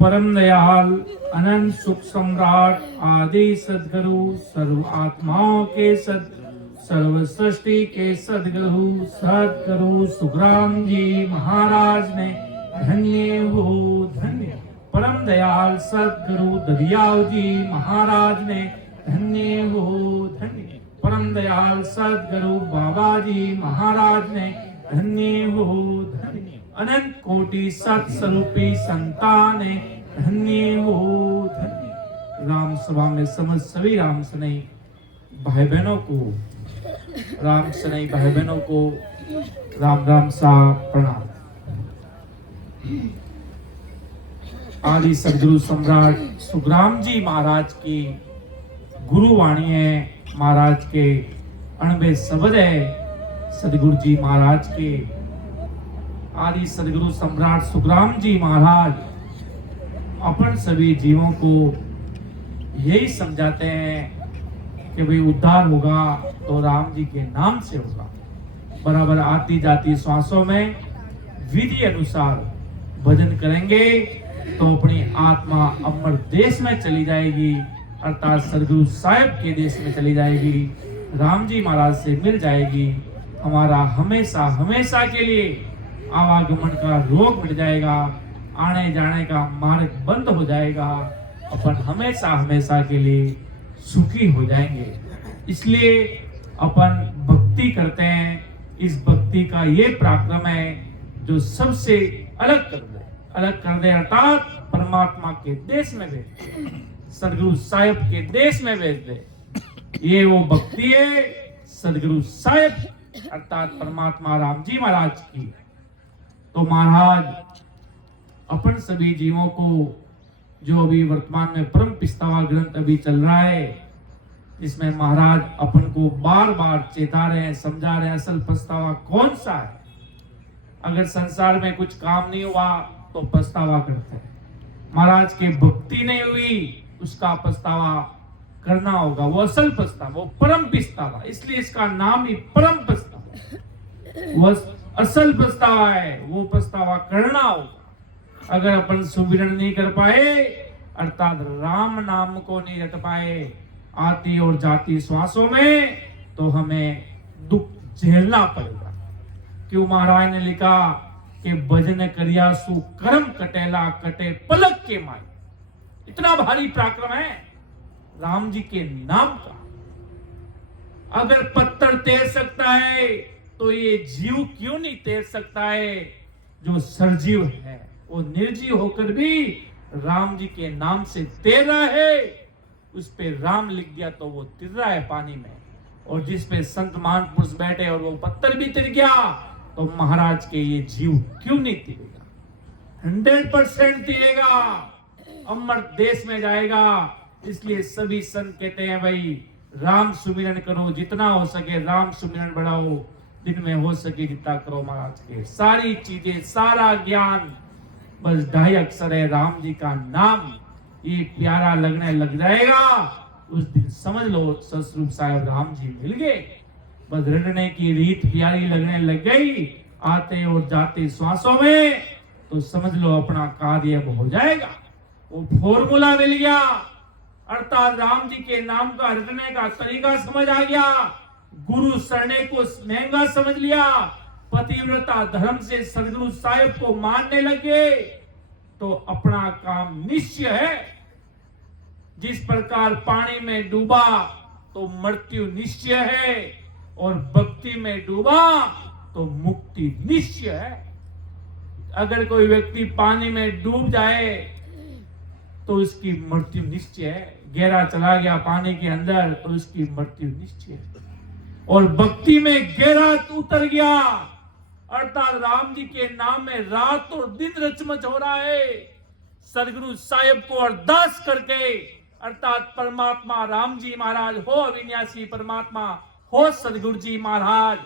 परम दयाल अनंत सुख सम्राट आदि सदगुरु सर्व आत्माओं के सर्व सृष्टि के सदगुरु सुखराम जी महाराज ने धन्य हो धन्य। परम दयाल सदगुरु ददियाव जी महाराज ने धन्य हो धन्य। परम दयाल सदगुरु बाबा जी महाराज ने धन्य हो धन्य। अनंत कोटि सत्स्वरूपी संतान धन्य हो धन्य। राम सभा में समस्त सभी राम सनई भाई बहनों को राम राम सा प्रणाम। आदि सदगुरु सम्राट सुखराम जी महाराज की गुरुवाणी है, महाराज के अणबे शब्द है सदगुरु जी महाराज के। आदि सदगुरु सम्राट सुखराम जी महाराज अपन सभी जीवों को यही समझाते हैं कि भाई उद्धार होगा तो राम जी के नाम से होगा। बराबर आती जाती श्वासों में विधि अनुसार भजन करेंगे तो अपनी आत्मा अमर देश में चली जाएगी, अर्थात सदगुरु साहिब के देश में चली जाएगी, राम जी महाराज से मिल जाएगी। हमारा हमेशा हमेशा के लिए आवागमन का रोग मिट जाएगा, आने जाने का मार्ग बंद हो जाएगा, अपन हमेशा हमेशा के लिए सुखी हो जाएंगे। इसलिए अपन भक्ति करते हैं। इस भक्ति का ये पराक्रम है जो सबसे अलग कर दे अर्थात परमात्मा के देश में भेज दे, सदगुरु साहिब के देश में भेज दे। ये वो भक्ति है सदगुरु साहिब अर्थात परमात्मा राम जी महाराज की। तो महाराज अपन सभी जीवों को जो अभी वर्तमान में परम पिस्तावा ग्रंथ अभी चल रहा है, जिसमें महाराज अपन को बार बार चेता रहे हैं, समझा रहे हैं असल पछतावा कौन सा है। अगर संसार में कुछ काम नहीं हुआ तो पछतावा करते हैं, महाराज के भक्ति नहीं हुई उसका पछतावा करना होगा, वो असल पछतावा, वो परम पछतावा। इसलिए इसका नाम ही परम पछतावा, वो असल पछतावा है, वो पछतावा करना होगा। अगर अपन सुमिरन नहीं कर पाए अर्थात राम नाम को नहीं रट पाए आती और जाती श्वासों में, तो हमें दुख झेलना पड़ेगा। क्यों महाराज ने लिखा कि भजन करिया सु कर्म कटेला कटे पलक के माई। इतना भारी पराक्रम है राम जी के नाम का। अगर पत्थर तैर सकता है तो ये जीव क्यों नहीं तैर सकता है। जो सरजीव है वो निर्जीव होकर भी राम जी के नाम से तैर रहा है। उस पे राम लिख दिया तो वो तिर रहा है पानी में, और जिस पे संत महापुरुष बैठे और वो पत्थर भी तिर गया तो महाराज के ये जीव क्यों नहीं तिरेगा। 100% तिरेगा, अमर देश में जाएगा। इसलिए सभी संत कहते हैं भाई राम सुमिरन करो, जितना हो सके राम सुमिरन बढ़ाओ, दिन में हो सके जितना करो। महाराज के सारी चीजें सारा ज्ञान बस 2.5 अक्षर है राम जी का नाम। ये प्यारा लगने लग जाएगा उस दिन समझ लो सतस्वरूप साहिब राम जी मिल गए। बस रटने की रीत प्यारी लगने लग गई आते और जाते श्वासों में, तो समझ लो अपना कार्य हो जाएगा। वो फॉर्मूला मिल गया, अर्थात राम जी के नाम का रटने का तरीका समझ आ गया। गुरु सरने को महंगा समझ लिया, पतिव्रता धर्म से सदगुरु साहिब को मानने लगे, तो अपना काम निश्चय है। जिस प्रकार पानी में डूबा तो मृत्यु निश्चय है, और भक्ति में डूबा तो मुक्ति निश्चय है। अगर कोई व्यक्ति पानी में डूब जाए तो उसकी मृत्यु निश्चय है। गहरा चला गया पानी के अंदर तो उसकी मृत्यु निश्चय है। और भक्ति में गहरा उतर गया अर्थात राम जी के नाम में रात और दिन रचमच हो रहा है। सदगुरु साहिब को अरदास करके अर्थात परमात्मा राम जी महाराज हो, अविनाशी परमात्मा हो सदगुरु जी महाराज,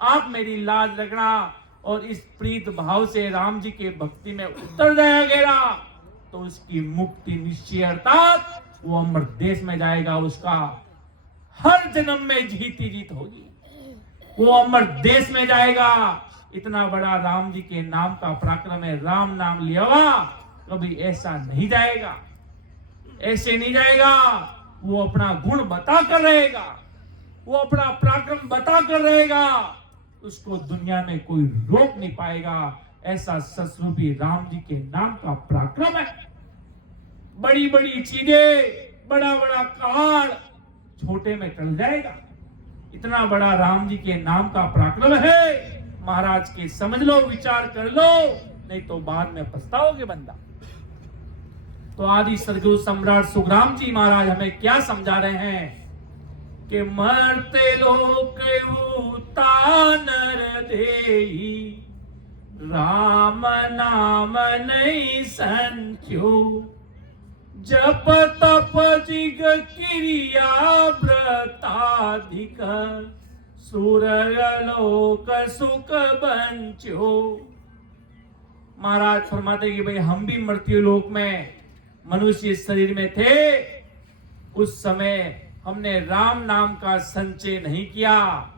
आप मेरी लाज रखना। और इस प्रीत भाव से राम जी के भक्ति में उतर जाया गया तो उसकी मुक्ति निश्चय, अर्थात वो अमर देश में जाएगा। उसका हर जन्म में जीती जीत होगी, वो अमर देश में जाएगा। इतना बड़ा राम जी के नाम का पराक्रम है, राम नाम लिया हुआ कभी ऐसा नहीं जाएगा, ऐसे नहीं जाएगा। वो अपना गुण बता कर रहेगा, वो अपना पराक्रम बता कर रहेगा, उसको दुनिया में कोई रोक नहीं पाएगा। ऐसा सस्वरूपी राम जी के नाम का पराक्रम है। बड़ी बड़ी चीजें, बड़ा बड़ा कार छोटे में टल जाएगा। इतना बड़ा राम जी के नाम का पराक्रम है महाराज के, समझ लो, विचार कर लो, नहीं तो बाद में पछताओगे बंदा। तो आदि सदगुरु सम्राट सुखराम जी महाराज हमें क्या समझा रहे हैं कि मरते लोक उतानर देई, राम नाम नहीं संख्यो, जप तप जिग क्रिया व्रताधिक, सुरलोक सुख बंचो। महाराज फरमाते कि भाई हम भी मृत्यु लोक में मनुष्य शरीर में थे, उस समय हमने राम नाम का संचय नहीं किया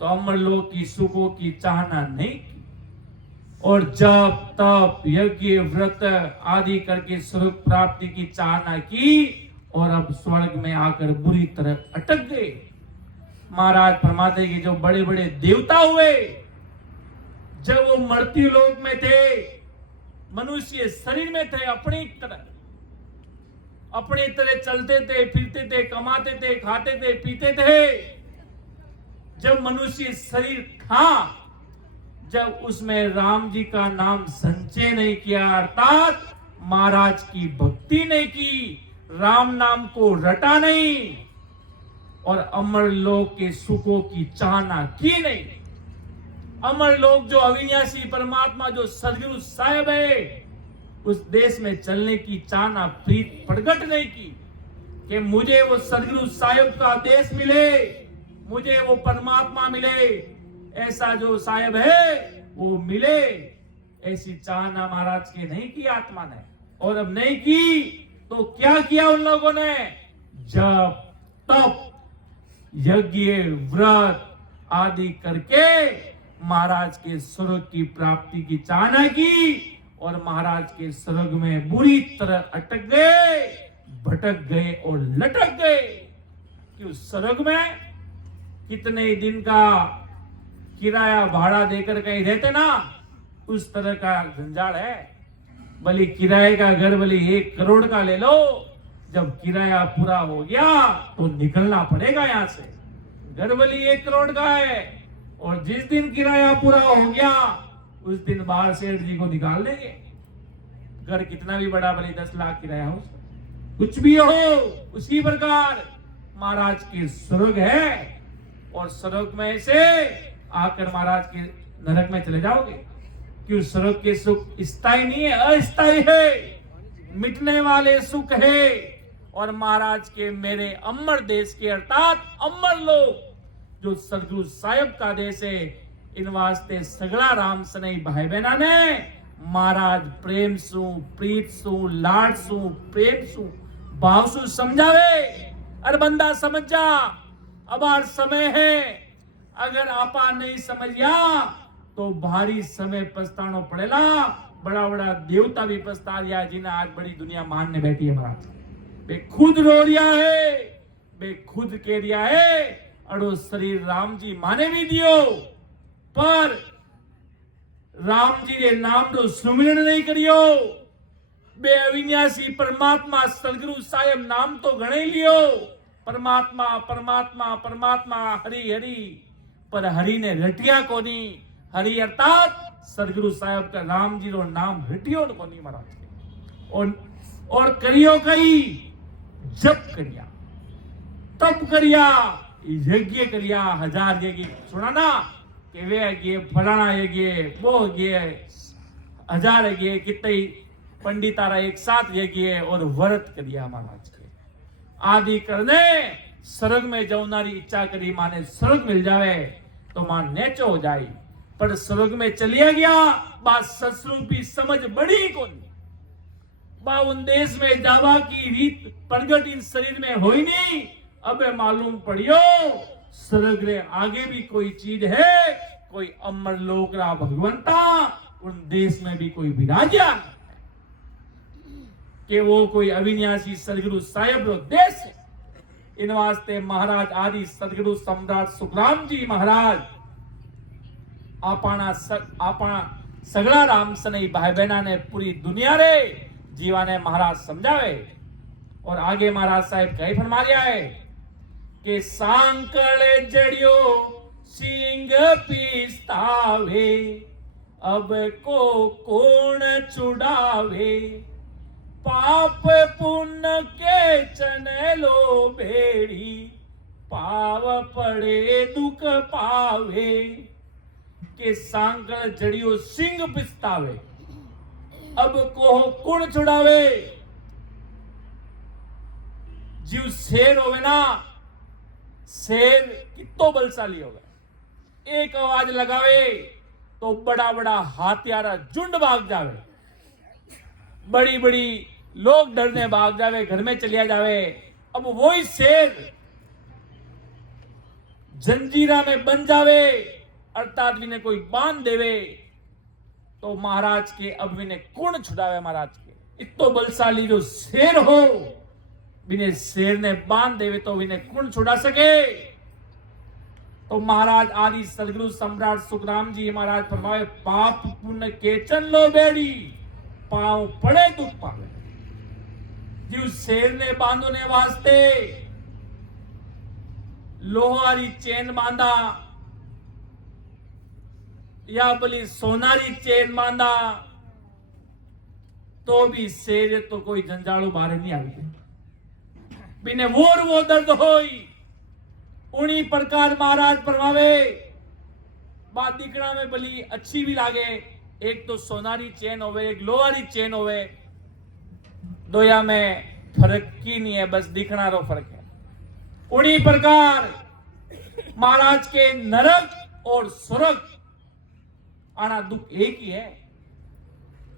तो अमर लोक की सुखों की चाहना नहीं की, और जब तप यज्ञ व्रत आदि करके स्वर्ग प्राप्ति की चाहना की और अब स्वर्ग में आकर बुरी तरह अटक गए। महाराज फरमाते कि जो बड़े बड़े देवता हुए, जब वो मृत्यु लोक में थे, मनुष्य शरीर में थे, अपनी तरह चलते थे, फिरते थे, कमाते थे, खाते थे, पीते थे। जब मनुष्य शरीर था, जब उसमें राम जी का नाम संचय नहीं किया, अर्थात महाराज की भक्ति नहीं की, राम नाम को रटा नहीं और अमर लोक के सुखों की चाहना की नहीं। अमर लोक जो अविनाशी परमात्मा जो सदगुरु साहिब है, उस देश में चलने की चाहना प्रीत प्रकट नहीं की कि मुझे वो सदगुरु साहिब का देश मिले, मुझे वो परमात्मा मिले, ऐसा जो साहिब है वो मिले। ऐसी चाहना महाराज के नहीं की आत्मा ने, और अब नहीं की तो क्या किया उन लोगों ने? जब तप यज्ञ व्रत आदि करके महाराज के स्वर्ग की प्राप्ति की चाहना की और महाराज के स्वर्ग में बुरी तरह अटक गए, भटक गए और लटक गए। कि उस स्वर्ग में कितने दिन का किराया भाड़ा देकर कहीं रहते ना, उस तरह का झंझाड़ है। भले किराए का घर भले 1 करोड़ का ले लो, जब किराया पूरा हो गया तो निकलना पड़ेगा यहाँ से। घर भले 1 करोड़ का है और जिस दिन किराया पूरा हो गया उस दिन बाहर सेठ जी को निकाल देंगे। घर कितना भी बड़ा, भले 10 लाख किराया हो, कुछ भी हो, उसी प्रकार महाराज के स्वर्ग है और स्वर्ग में से आकर महाराज के नरक में चले जाओगे। क्यों? स्वर्ग के सुख स्थायी नहीं है, अस्थायी है, मिटने वाले सुख है। और महाराज के मेरे अमर देश के अर्थात अमर लोक जो सदगुरु साहिब का देश है, इन वास्ते सगड़ा राम सनई भाई बहना ने महाराज प्रेम सु प्रीत सु लाड सु प्रेम सु भाव सु समझावे। अरे बंदा समझ जा, अब आर समय है, अगर आपा नहीं समझिया तो भारी समय पछताना पड़ेगा। बड़ा बड़ा देवता भी पछता रिया, जिन्हें आज बड़ी दुनिया मानने बैठी है महाराज। वे खुद रो रिया है, वे खुद कह रिया है अड़ो शरीर राम जी माने भी दियो, पर राम जी ने नाम रो सुमिरन नहीं करियो। बे अविनाशी परमात्मा सदगुरु साहिब नाम तो घणे लियो, परमात्मा परमात्मा परमात्मा हरि हरि, पर हरि ने रटिया कोनी। हरि अर्थात सदगुरु साहिब का राम जी रो नाम रटियो कोनी महाराज के। और करियो कई जप करिया, तप करिया, यज्ञ करिया, 1000 यज्ञ सुना ना कि वे यज्ञ फलाना यज्ञ वो यज्ञ 1000 यज्ञ कितने पंडितारा एक साथ यज्ञ और व्रत करिया महाराज के आदि करने स्वर्ग में जौनारी इच्छा करी माने स्वर्ग मिल जावे तो मान नेचो हो जाए। पर स्वर्ग में चलिया गया बात ससरूपी समझ बड़ी कौन बा उन देश में जावा की रीत प्रगट इन शरीर में हो ही नहीं। अब मालूम पड़ियो स्वर्ग रे आगे भी कोई चीज है, कोई अमर लोक रा भगवंता उन देश में भी कोई विराजा कि वो कोई अविनाशी सदगुरु साहेब रो देश है। इन वास्ते महाराज आदि सदगुरु सम्राट सुखराम जी महाराज आपना सगड़ा राम सनई भाई बहना ने पूरी दुनिया रे जीवा ने महाराज समझावे। और आगे महाराज साहब कई फरमा दिया है कि सांकल जड़ियो सिंह पीस्तावे अब को कौन छुड़ावे पाप पुण्य के चनलो बेड़ी पाव पड़े दुख पावे के सांकल जड़ियो सिंह पिस्तावे अब को कौन छुड़ावे। जीव शेर होवे ना, शेर कितो बलशाली होवे, एक आवाज लगावे तो बड़ा बड़ा हाथियारा झुंड भाग जावे, बड़ी बड़ी लोग डरने भाग जावे, घर में चलिया जावे। अब वही शेर जंजीरा में बन जावे अर्थात विने कोई बांध देवे तो महाराज के अब विने कौन छुड़ावे। महाराज के इतो बलशाली जो शेर हो विने शेर ने बांध देवे तो विने कौन छुड़ा सके। तो महाराज आदि सदगुरु सम्राट सुखराम जी महाराज फरमावे पाप पुण्य के चन लो बेड़ी पांव पड़े दुख पावे। जीव शेर ने बांधने वास्ते लोहारी चेन बांधा या भली सोनारी चेन बांधा तो भी शेर तो कोई जंजालू बाहर नहीं आई बिने वो दर्द होई। उन्हीं प्रकार महाराज फरमावे बात दिखना में भली अच्छी भी लागे, एक तो सोनारी चेन होवे एक लोहारी चेन होवे, दोया में फर्क की नहीं है, बस दिखना रो फर्क है। उन्हीं प्रकार महाराज के नरक और स्वर्ग आना दुख एक ही है।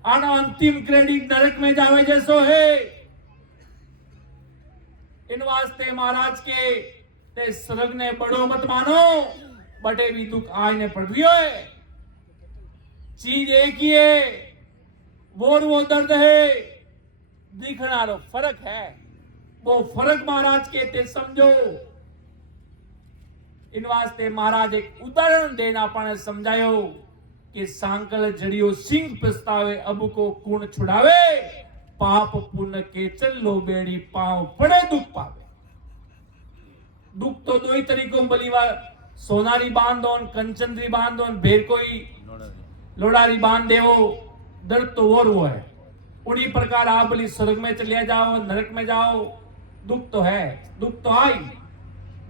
आना अंतिम क्रेडिट नरक में जावे जैसो है। इन वास्ते महाराज के ते स्वर्ग ने बड़ो मत मानो, बटे भी दुख आय ने पड़ रही है। चीज एक ही है, वो दर्द है, दिखना रो फर्क है। वो फर्क महाराज के ते समझो। इन वास्ते महाराज एक उदाहरण देना पाने समझायो कि सांकल जड़ियो सिंह प्रस्तावे अब को कुण छुड़ावे पाप पुण्य के चलो बेड़ी पांव पड़े दुख पावे। दुख तो दो ही तरीकों में बलीवा सोनारी बांधो कंचनरी बांधो भेर कोई लोडारी बांध देवो, दर्द तो और वो है। उन्हीं प्रकार आप बली स्वर्ग में चलिए जाओ नरक में जाओ, दुख तो है, दुख तो आई,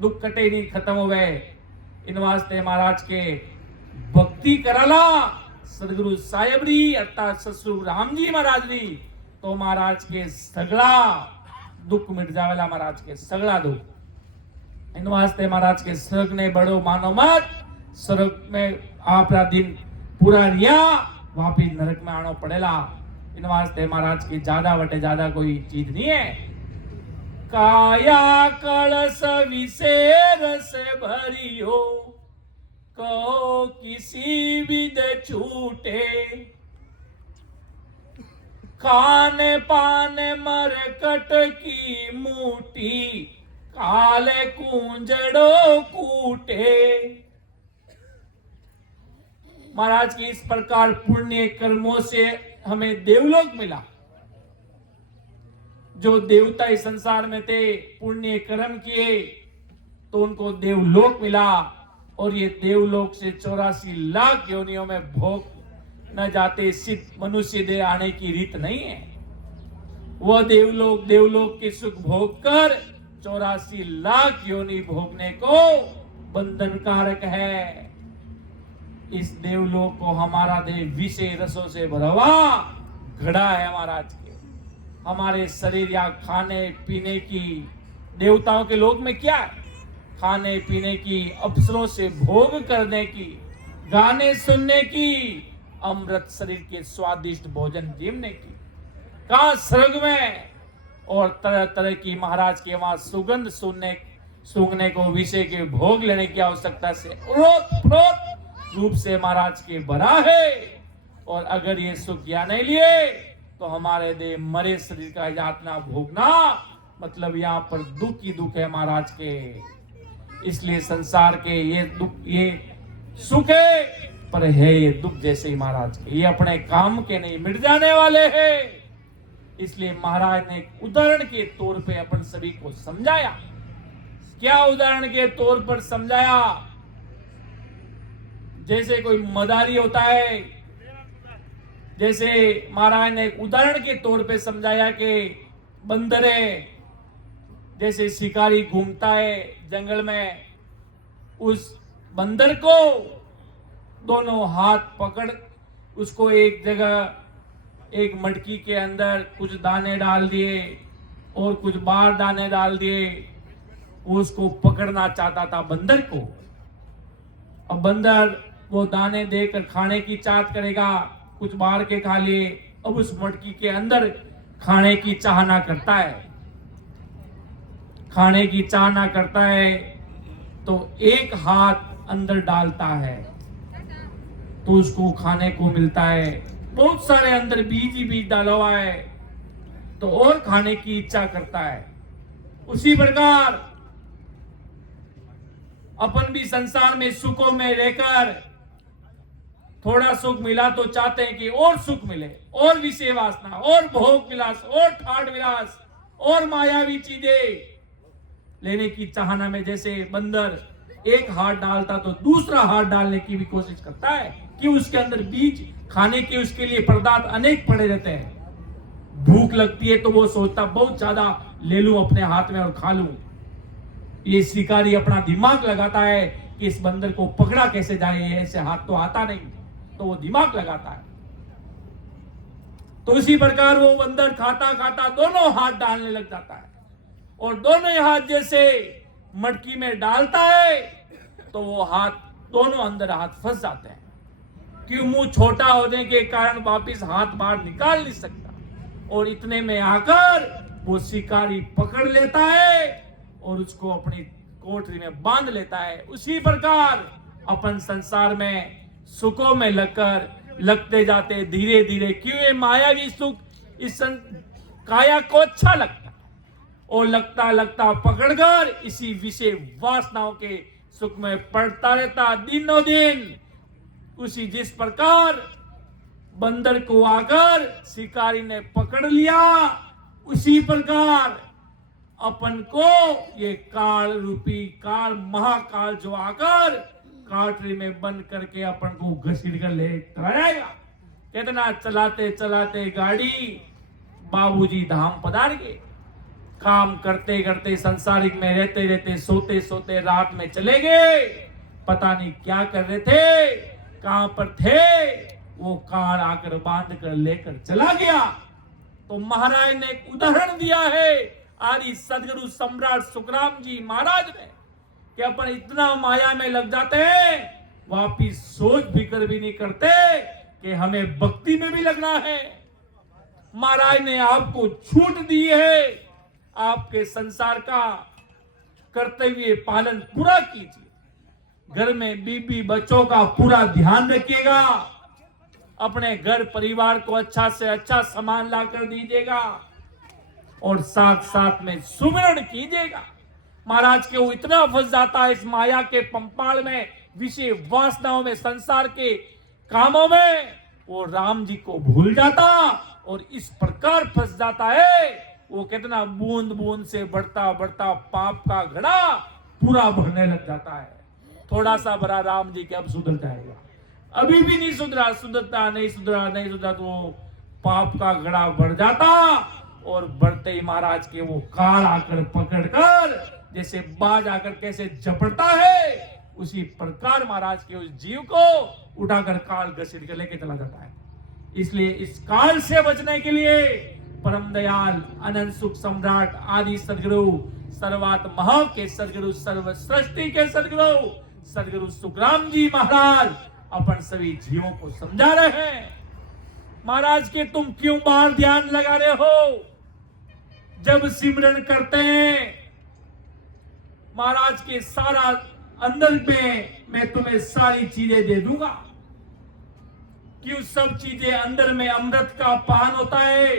दुख कटे नहीं खत्म हो गए। इन वास्ते महाराज के भक्ति कराला सदगुरु साहेब री अर्थात ससुर राम जी महाराज री तो महाराज के सगला दुख मिट जावेला। महाराज के सगला दुख इन वास्ते महाराज के स्वर्ग ने बड़ो मानो मत। स्वर्ग में आपरा दिन पूरा रिया वापिस नरक में आनो पड़ेला। इन वास्ते महाराज की ज्यादा वटे ज्यादा कोई चीज नहीं है। काया कलश विशेर से भरियो कहो किसी विद छूटे खाने पाने मरकट की मूठी काले कुंजड़ो कूटे। महाराज की इस प्रकार पुण्य कर्मों से हमें देवलोक मिला। जो देवता इस संसार में थे पुण्य कर्म किए तो उनको देवलोक मिला। और ये देवलोक से 84 लाख योनियों में भोग न जाते सिद्ध मनुष्य दे आने की रीत नहीं है। वह देवलोक के सुख भोग कर 84 लाख योनि भोगने को बंधन कारक है। इस देवलोक को हमारा देव विषय रसों से भरा हुआ घड़ा है। महाराज के हमारे शरीर या खाने पीने की देवताओं के लोक में क्या है? खाने पीने की, अवसरों से भोग करने की, गाने सुनने की, अमृत शरीर के स्वादिष्ट भोजन जीवने की। कहा स्वर्ग में और तरह तरह की महाराज के वहां सुगंध सूंघने को विषय के भोग लेने की आवश्यकता से ओत प्रोत रूप से महाराज के भरा है, और अगर ये सुख या नहीं लिए तो हमारे देह मरे शरीर का यातना भोगना, मतलब यहाँ पर दुख ही दुख है महाराज के। इसलिए संसार के ये दुख, ये सुख है पर है ये दुख जैसे ही महाराज के, ये अपने काम के नहीं, मिट जाने वाले हैं। इसलिए महाराज ने एक उदाहरण के तौर पे अपन सभी को समझाया। क्या उदाहरण के तौर पर समझाया? जैसे कोई मदारी होता है, जैसे महाराज ने एक उदाहरण के तौर पे समझाया कि बंदर है, जैसे शिकारी घूमता है जंगल में, उस बंदर को दोनों हाथ पकड़ उसको एक जगह, एक मटकी के अंदर कुछ दाने डाल दिए और कुछ बाहर दाने डाल दिए। उसको पकड़ना चाहता था बंदर को। अब बंदर वो दाने देकर खाने की चाहत करेगा, कुछ बाहर के खा लिए, अब उस मटकी के अंदर खाने की चाहना करता है, खाने की चाहना करता है, तो एक हाथ अंदर डालता है तो उसको खाने को मिलता है। बहुत सारे अंदर बीज ही बीज डाला हुआ है तो और खाने की इच्छा करता है। उसी प्रकार अपन भी संसार में सुखों में रहकर थोड़ा सुख मिला तो चाहते हैं कि और सुख मिले, और विषय वासना, और भोग विलास, और ठाट विलास, और मायावी चीजें लेने की चाहना में जैसे बंदर एक हाथ डालता तो दूसरा हाथ डालने की भी कोशिश करता है कि उसके अंदर बीज खाने के उसके लिए पदार्थ अनेक पड़े रहते हैं। भूख लगती है तो वो सोचता बहुत ज्यादा ले लूं अपने हाथ में और खा लूं। ये शिकारी अपना दिमाग लगाता है कि इस बंदर को पकड़ा कैसे जाए, ऐसे हाथ तो आता नहीं, तो वो दिमाग लगाता है। तो इसी प्रकार वो बंदर खाता खाता दोनों हाथ डालने लग जाता है, और दोनों हाथ जैसे मटकी में डालता है तो वो हाथ दोनों अंदर हाथ फंस जाते हैं, क्यों मुंह छोटा होने के कारण वापिस हाथ बाहर निकाल नहीं सकता, और इतने में आकर वो शिकारी पकड़ लेता है और उसको अपनी कोठरी में बांध लेता है। उसी प्रकार अपन संसार में सुखों में लगते जाते धीरे धीरे, क्यों ये मायावी सुख इस काया को अच्छा लगता, और लगता लगता पकड़कर इसी विषय वासनाओं के सुख में पड़ता रहता दिनों दिन। उसी जिस प्रकार बंदर को आकर शिकारी ने पकड़ लिया, उसी प्रकार अपन को ये काल रूपी काल महाकाल जो आकर काटरी में बंद करके अपन को घसीट कर ले जाएगा। कितना चलाते चलाते गाड़ी बाबूजी धाम पधार गए। काम करते करते संसारिक में रहते रहते सोते सोते रात में चले गए, पता नहीं क्या कर रहे थे, कहां पर थे, वो कार आकर बांध कर लेकर चला गया। तो महाराज ने एक उदाहरण दिया है आदि सदगुरु सम्राट सुखराम जी महाराज ने, कि अपन इतना माया में लग जाते हैं, वापिस सोच भी कर भी नहीं करते कि हमें भक्ति में भी लगना है। महाराज ने आपको छूट दी है, आपके संसार का कर्तव्य पालन पूरा कीजिए, घर में बीबी बच्चों का पूरा ध्यान रखिएगा, अपने घर परिवार को अच्छा से अच्छा सामान लाकर दीजिएगा, और साथ साथ में सुमिरन कीजिएगा। महाराज के वो इतना फंस जाता है इस माया के पंपाल में, विषय वासनाओं में, संसार के कामों में, वो राम जी को भूल जाता और इस प्रकार फंस जाता है। वो कितना बूंद बूंद से बढ़ता बढ़ता पाप का घड़ा पूरा भरने लग जाता है। थोड़ा सा भरा राम जी के अब सुधर जाएगा, अभी भी नहीं सुधरा, सुधरता नहीं सुधरा तो पाप का घड़ा बढ़ जाता, और बढ़ते ही महाराज के वो काल आकर पकड़कर जैसे बाज आकर कैसे झपटता है, उसी प्रकार महाराज के उस जीव को उठाकर काल घसीट कर लेके चला जाता है। इसलिए इस काल से बचने के लिए परम दयाल अनंत सुख सम्राट आदि सदगुरु सर्वात महा के सदगुरु सर्व सृष्टि के सदगुरु सुखराम जी महाराज अपन सभी जीवों को समझा रहे हैं। महाराज के तुम क्यों बाहर ध्यान लगा रहे हो? जब सिमरन करते हैं महाराज के सारा अंदर में मैं तुम्हें सारी चीजें दे दूंगा। क्यों सब चीजें अंदर में अमृत का पान होता है।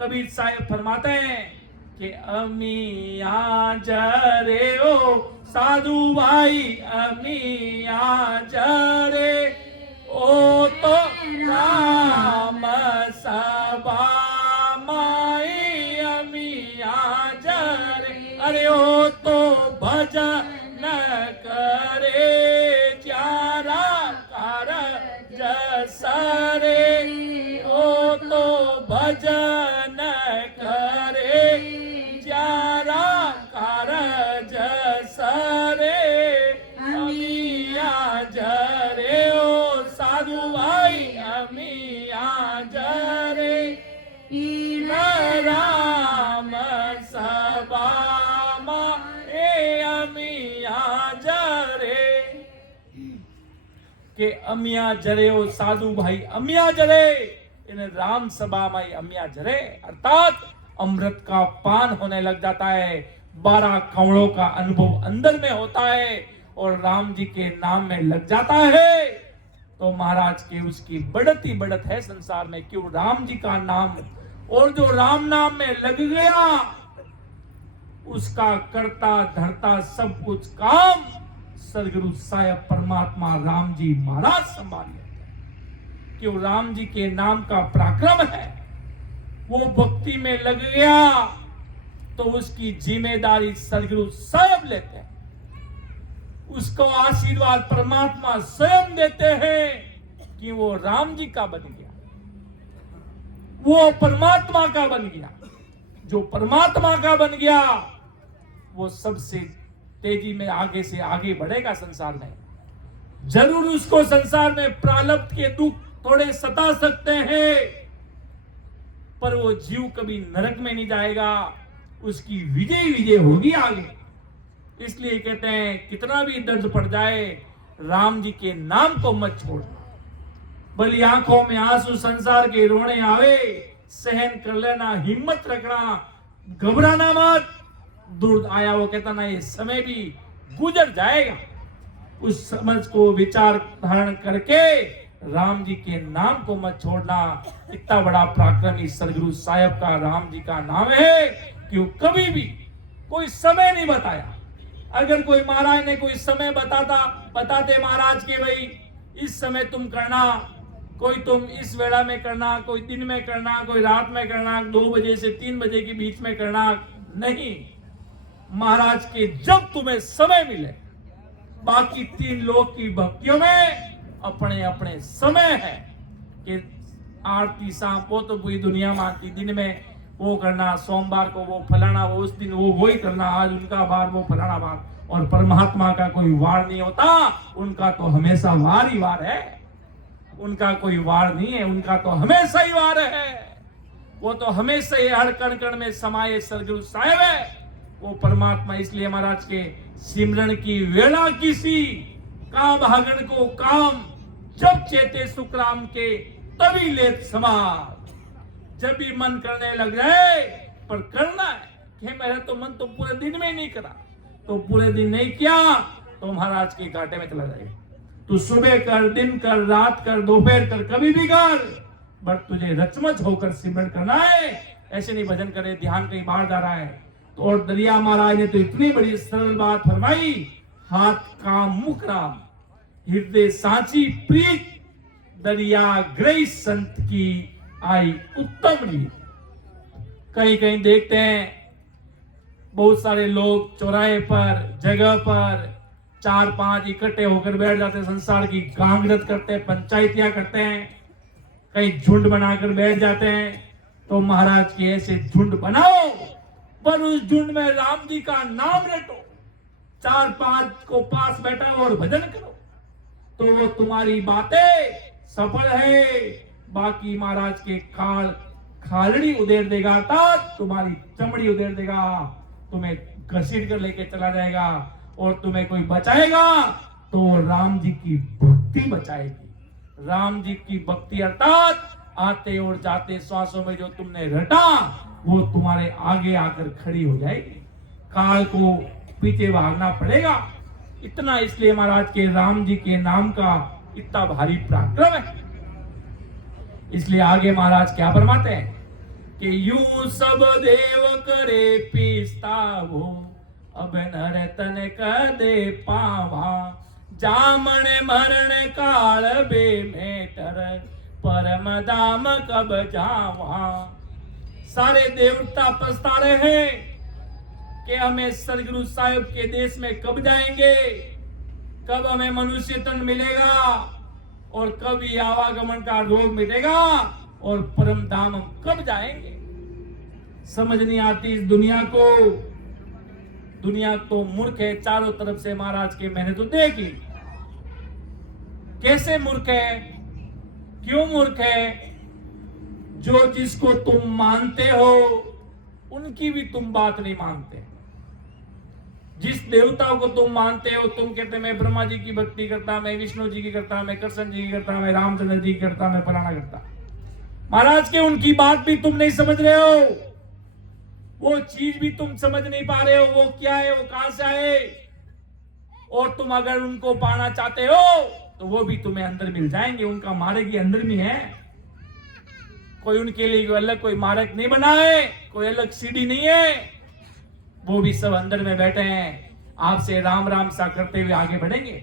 कबीर साहब फरमाते हैं कि अमिया जरे ओ साधु भाई, अमिया जरे ओ तो राम सबा माई, अमिया जरे अरे ओ तो भजन करे चारा कर जसरे, ओ तो भजन करे चारा कर जसरे, अमिया जरे ओ साधु भाई, अमिया जरे राम सबा अमिया जरे के अमिया जरे ओ साधु भाई, अमिया जरे इन राम सभा में अमिया जरे अर्थात अमृत का पान होने लग जाता है। 12 कमलों का अनुभव अंदर में होता है और राम जी के नाम में लग जाता है तो महाराज के उसकी बढ़त ही बढ़त है संसार में। क्यों राम जी का नाम, और जो राम नाम में लग गया उसका करता धरता सब कुछ काम सदगुरु साहब परमात्मा राम जी महाराज संभाल लेते हैं। क्यों राम जी के नाम का पराक्रम है। वो भक्ति में लग गया तो उसकी जिम्मेदारी सदगुरु साहब लेते हैं, उसको आशीर्वाद परमात्मा स्वयं देते हैं कि वो राम जी का बन गया, वो परमात्मा का बन गया। जो परमात्मा का बन गया वो सबसे तेजी में आगे से आगे बढ़ेगा संसार में। जरूर उसको संसार में प्रारब्ध के दुख थोड़े सता सकते हैं पर वो जीव कभी नरक में नहीं जाएगा, उसकी विजय विजय होगी आगे। इसलिए कहते हैं कितना भी दर्द पड़ जाए राम जी के नाम को मत छोड़ना। भली आंखों में आंसू संसार के रोने आवे, सहन कर लेना, हिम्मत रखना, घबराना मत। दूर आया वो कहता ना ये समय भी गुजर जाएगा। उस समझ को विचार धारण करके राम जी के नाम को मत छोड़ना। इतना बड़ा पराक्रमी सदगुरु साहब का राम जी का नाम है कि कभी भी कोई समय नहीं बताया। अगर कोई महाराज ने कोई समय बताते महाराज के भाई इस समय तुम करना, कोई तुम इस वेला में करना, कोई दिन में करना, कोई रात में करना, 2 बजे से 3 बजे के बीच में करना, नहीं। महाराज के जब तुम्हें समय मिले, बाकी 3 लोग की भक्तियों में अपने अपने समय है कि आरती शाम वो तो पूरी दुनिया मानती, दिन में वो करना, सोमवार को वो फलाना, वो उस दिन वो वही करना, आज उनका वार वो फलाना वार। और परमात्मा का कोई वार नहीं होता, उनका तो हमेशा वार ही वार है। उनका कोई वार नहीं है, उनका तो हमेशा ही वार है। वो तो हमेशा ही हर कण कण में समाये सदगुरु साहब है वो परमात्मा। इसलिए महाराज के सिमरन की वेला किसी काम हगन को काम, जब चेते सुखराम के तभी लेत समार। जब भी मन करने लग जाए पर करना है कि मेरा तो मन तो पूरे दिन में नहीं करा, तो पूरे दिन नहीं किया तो महाराज के घाटे में चला जाएगा। तू सुबह कर, दिन कर, रात कर, दोपहर कर, कभी भी कर, बट तुझे रचमच होकर सिमरन करना है। ऐसे नहीं भजन करे ध्यान कहीं बाहर जा रहा है तो। और दरिया महाराज ने तो इतनी बड़ी सरल बात फरमाई, हाथ काम मुख राम, हृदय सांची प्रीत, दरिया ग्रही संत की आई उत्तम रीत। कहीं कहीं देखते हैं बहुत सारे लोग चौराहे पर, जगह पर 4-5 इकट्ठे होकर बैठ जाते हैं, संसार की गांगरत करते हैं, पंचायतियां करते हैं, कहीं झुंड बनाकर बैठ जाते हैं। तो महाराज के ऐसे झुंड बनाओ पर उस झुंड में राम जी का नाम रटो, 4-5 को पास बैठा और भजन करो तो वो तुम्हारी बातें सफल है। बाकी महाराज के खालड़ी उधेड़ देगा, तुम्हारी चमड़ी उधेड़ देगा, तुम्हें घसीट कर लेके चला जाएगा। और तुम्हें कोई बचाएगा तो राम जी की भक्ति बचाएगी। राम जी की भक्ति अर्थात आते और जाते श्वासों में जो तुमने रटा वो तुम्हारे आगे आकर खड़ी हो जाएगी। काल को पीछे भागना पड़ेगा इतना इसलिए महाराज के राम जी के नाम का इतना भारी पराक्रम है। इसलिए आगे महाराज क्या फरमाते हैं कि यूं सब देव करे पीसता हो, अब नर तन कदे पावा, जामण मरण काल बे मेटर, परम धाम कब जावा। सारे देवता पछता रहे हैं कि हमें सदगुरु साहिब के देश में कब जाएंगे, कब हमें मनुष्य तन मिलेगा और कब ये आवागमन का रोग मिटेगा और परम धाम हम कब जाएंगे। समझ नहीं आती इस दुनिया को। दुनिया तो मूर्ख है चारों तरफ से महाराज के। मैंने तो देखी कैसे मूर्ख है, क्यों मूर्ख है। जो जिसको तुम मानते हो उनकी भी तुम बात नहीं मानते। जिस देवताओं को तुम मानते हो, तुम कहते मैं ब्रह्मा जी की भक्ति करता, मैं विष्णु जी की करता, मैं कृष्ण जी की करता, मैं रामचंद्र जी की करता, मैं फलाना करता। महाराज के उनकी बात भी तुम नहीं समझ रहे हो, वो चीज भी तुम समझ नहीं पा रहे हो। वो क्या है, वो कहां से आए। और तुम अगर उनको पाना चाहते हो तो वो भी तुम्हें अंदर मिल जाएंगे। उनका मार्ग ही अंदर में है। कोई उनके लिए अलग कोई मार्ग नहीं बना है, कोई अलग सीढ़ी नहीं है। वो भी सब अंदर में बैठे हैं। आपसे राम राम सा करते हुए आगे बढ़ेंगे,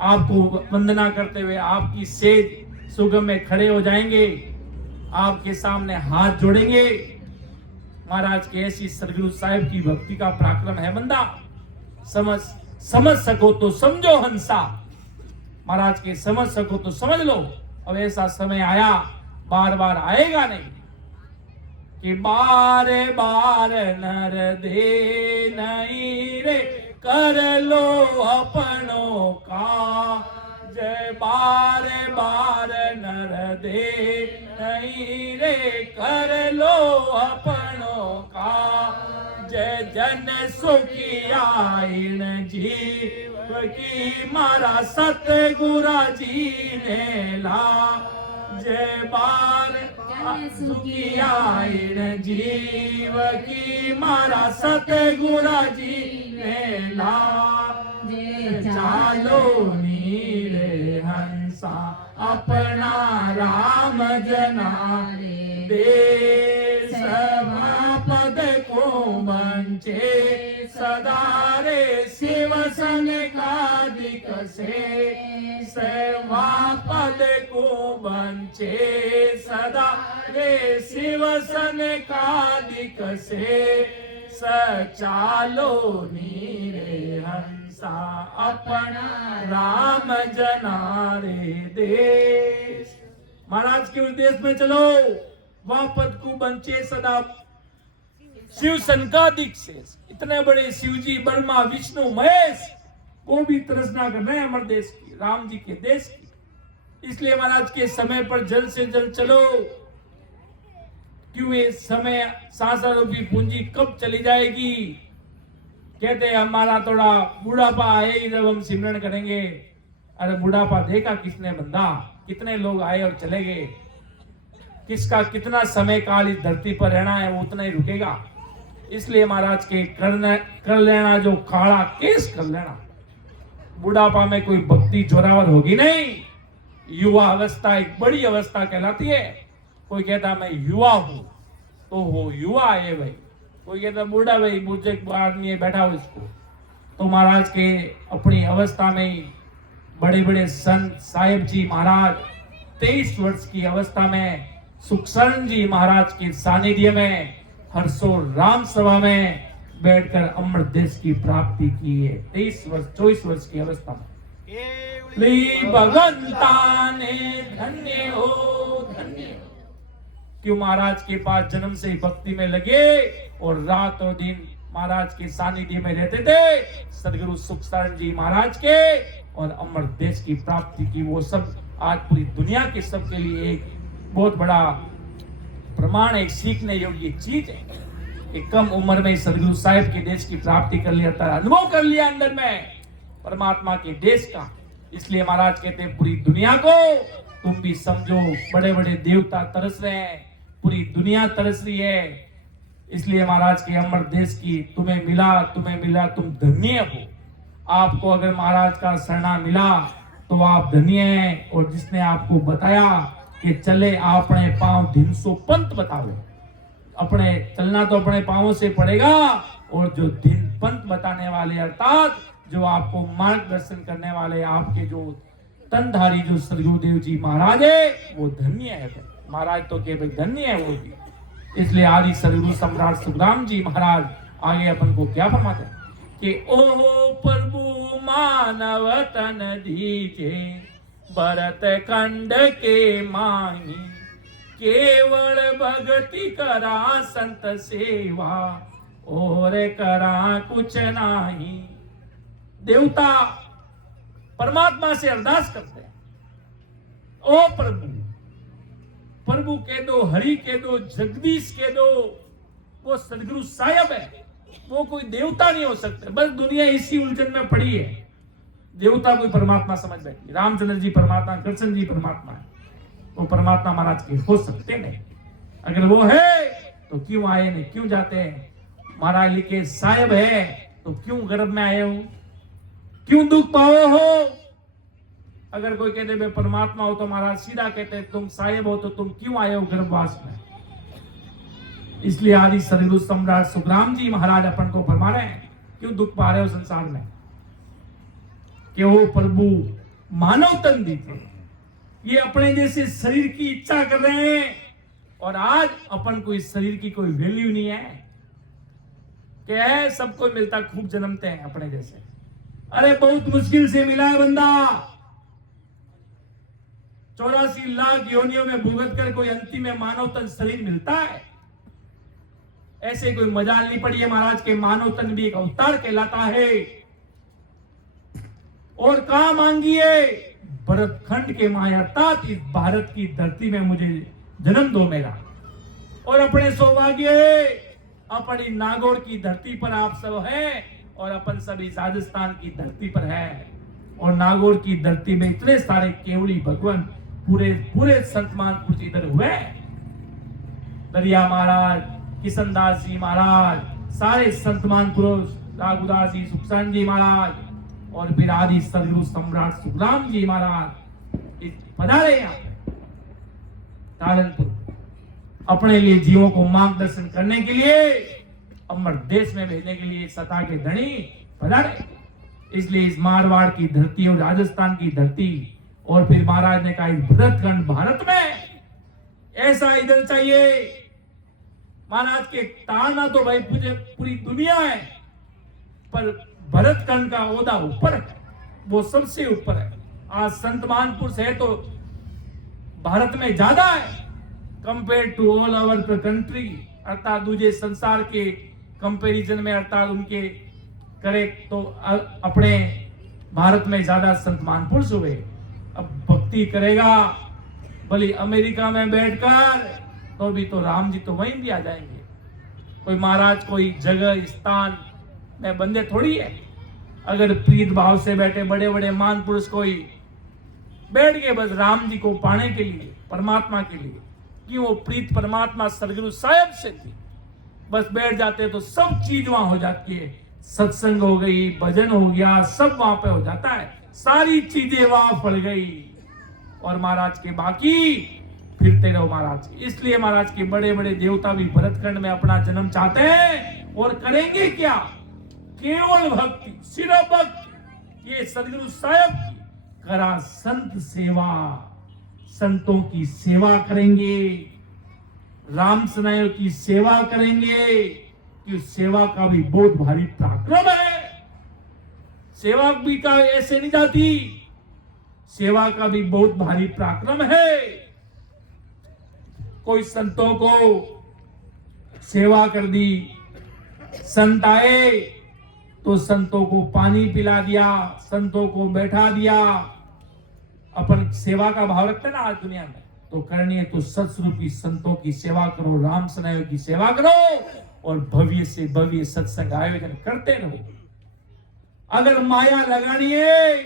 आपको वंदना करते हुए आपकी सेज सुगम में खड़े हो जाएंगे, आपके सामने हाथ जोड़ेंगे। महाराज के ऐसी सदगुरु साहिब की भक्ति का पराक्रम है बंदा। समझ सको तो समझो हंसा। महाराज के समझ सको तो समझ लो। अब ऐसा समय आया, बार बार आएगा नहीं कि बार बार नर दे नहीं रे, कर लो अपनों का जय। बार बार नर दे नहीं रे, कर लो अपनों का जय। जन सुखियाइन जीव की मारा सतगुरा जी ने ला जय। बार सुखियाइन जीव की मारा सतगुरा जी ने ला जय। चालो नीरे हंसा अपना राम जना दे, पद को बंचे सदा रे, शिव सन का दिक से सेवा पद को बंचे सदा रे, शिव सन का दिक से सचालो नीरे हंसा अपना राम जना रे देश। महाराज के उस देश में चलो, वह पद को बंचे सदा शिव संकादिक से। इतने बड़े शिव जी, ब्रह्मा विष्णु महेश, वो भी तरसना कर रहे हैं हमारे देश की, राम जी के देश की। इसलिए महाराज के समय पर जल्द से जल्द चलो। क्यों ये समय सांसा रूपी पूंजी कब चली जाएगी। कहते हैं हमारा थोड़ा बुढ़ापा आए ही जब हम सिमरन करेंगे। अरे बुढ़ापा देखा किसने बंदा, कितने लोग आए और चले गए। किसका कितना समय काल इस धरती पर रहना है, वो उतना ही रुकेगा। इसलिए महाराज के कर लेना जो काड़ा केस कर लेना। बुढ़ापा में कोई भक्ति जोरावर होगी नहीं। युवा अवस्था एक बड़ी अवस्था कहलाती है। कोई कहता मैं युवा हूं तो वो युवा है भाई। कोई कहता बूढ़ा भाई, मुझे आदमी बैठा हो इसको। तो महाराज के अपनी अवस्था में बड़े बड़े संत साहिब जी महाराज 23 वर्ष की अवस्था में सुखसरण जी महाराज के सानिध्य में हर्षो राम सभा में बैठकर अमृत देश की प्राप्ति की है। 23 वर्ष 24 वर्ष की अवस्था में भगवंता ने धन्य हो, धन्य हो। क्यों महाराज के पास जन्म से ही भक्ति में लगे और रात और दिन महाराज के सानिध्य में रहते थे। सदगुरु सुखसरण जी महाराज के और अमर देश की प्राप्ति की। वो सब आज पूरी दुनिया के सबके लिए एक बहुत बड़ा प्रमाण, एक सीखने योग्य चीज है। एक कम उम्र में सदगुरु साहिब के देश की प्राप्ति कर लिया था, अनुभव कर लिया अंदर में परमात्मा के देश का। इसलिए महाराज कहते हैं पूरी दुनिया को तुम भी समझो। बड़े बड़े देवता तरस रहे हैं, पूरी दुनिया तरस रही है। इसलिए महाराज के अमर देश की तुम्हें मिला, तुम धन्य हो। आपको अगर महाराज का शरणा मिला तो आप धन्य हैं। और जिसने आपको बताया कि चले अपने पांव धिनसो पंथ बतावे, अपने चलना तो अपने पांवों से पड़ेगा। और जो दिन पंथ बताने वाले अर्थात जो आपको मार्गदर्शन करने वाले आपके जो तनधारी जो सदगुरुदेव जी महाराज है वो धन्य है। महाराज तो केवल धन्य है वो भी। इसलिए आदि सदगुरु सम्राट सुखराम जी महाराज आगे अपन को क्या फरमाते हैं कि ओ प्रभु मानव तन दीजे भरत खंड के माही, केवल भक्ति करा संत सेवा और करा कुछ नहीं। देवता परमात्मा से अरदास करते हैं, ओ प्रभु, प्रभु कह दो, हरि कह दो, जगदीश कह दो, वो सदगुरु साहब है। वो कोई देवता नहीं हो सकते। बस दुनिया इसी उलझन में पड़ी है। देवता कोई परमात्मा समझ बैठी। रामचंद्र जी परमात्मा, कृष्ण जी परमात्मा है, वो परमात्मा महाराज के हो सकते नहीं। अगर वो है तो क्यों आए नहीं, क्यों जाते हैं? महाराज लिखे साहेब है तो क्यों गर्भ में आए हो, क्यों दुख पाओ हो? अगर कोई कहते मैं परमात्मा हो तो महाराज सीधा कहते तुम साहेब हो तो तुम क्यों आए हो गर्भवास में? इसलिए आदि सदगुरु सम्राट सुखराम जी महाराज अपन को फरमा रहे हैं क्यों दुख पा रहे हो संसार में, कि वो प्रभु मानव तन दीजिए। ये अपने जैसे शरीर की इच्छा कर रहे हैं और आज अपन को इस शरीर की कोई वैल्यू नहीं है। क्या है, सबको मिलता, खूब जन्मते हैं अपने जैसे। अरे बहुत मुश्किल से मिला है बंदा। 84 लाख योनियों में भुगत कर कोई अंतिम में मानव तन शरीर मिलता है। ऐसे कोई मजाल नहीं पड़ी है महाराज के। मानव तन भी एक अवतार कहलाता है। और कहा मांगिए भरत खंड के माया अर्थात इस भारत की धरती में मुझे जन्म दो मेरा। और अपने सौभाग्य अपनी नागौर की धरती पर आप सब है और अपन सभी राजस्थान की धरती पर है। और नागौर की धरती में इतने सारे केवड़ी भगवान पूरे पूरे संतमान कुछ इधर हुए। दरिया महाराज, किशनदास जी महाराज, सारे संतमान पुरुष, राघुदास जी, सुखचंद जी महाराज और फिर आदि सदगुरु सम्राट सुखराम जी महाराज पधारे यहाँ पे तालनपुर अपने लिए जीवों को मार्गदर्शन करने के लिए, अमर देश में भेजने के लिए सता के धनी पधारे। इसलिए इस मारवाड़ की धरती और राजस्थान की धरती और फिर महाराज ने कहा इस भरतखंड भारत में ऐसा इधर चाहिए। महाराज के ताड़ना तो भाई पूरी दुनिया है, पर भरतखंड का ओहदा ऊपर है, वो सबसे ऊपर है। आज संत महापुरुष है तो भारत में ज्यादा है compare to all over country, अर्थात दूसरे संसार के कंपैरिजन में, अर्थात उनके करे तो अपने भारत में ज्यादा संत महापुरुष हुए। अब भक्ति करेगा भले अमेरिका में बैठकर तो भी तो राम जी तो वहीं भी आ जाएंगे। कोई महाराज कोई जगह स्थान में बंदे थोड़ी है। अगर प्रीत भाव से बैठे बड़े बड़े मान पुरुष कोई बैठ गए बस राम जी को पाने के लिए, परमात्मा के लिए, क्यों वो प्रीत परमात्मा सदगुरु साहब से थी, बस बैठ जाते तो सब चीज वहां हो जाती है। सत्संग हो गई, भजन हो गया, सब वहां पे हो जाता है, सारी चीजें वहां पड़ गई। और महाराज के बाकी फिरते रहो महाराज। इसलिए महाराज के बड़े बड़े देवता भी भरतखंड में अपना जन्म चाहते हैं और करेंगे क्या? केवल भक्ति, सिर्फ भक्ति। ये सदगुरु साहब की करा संत सेवा, संतों की सेवा करेंगे, राम सनायों की सेवा करेंगे कि सेवा का भी बहुत भारी पराक्रम है। सेवा भी का ऐसे नहीं जाती, सेवा का भी बहुत भारी पराक्रम है। कोई संतों को सेवा कर दी, संत आए तो संतों को पानी पिला दिया, संतों को बैठा दिया। अपन सेवा का भाव रखते ना आज दुनिया में, तो करनी है तो सत्स्वरूपी संतों की सेवा करो, राम सनायों की सेवा करो और भव्य से भव्य सत्संग आयोजन करते रहो। अगर माया लगानी है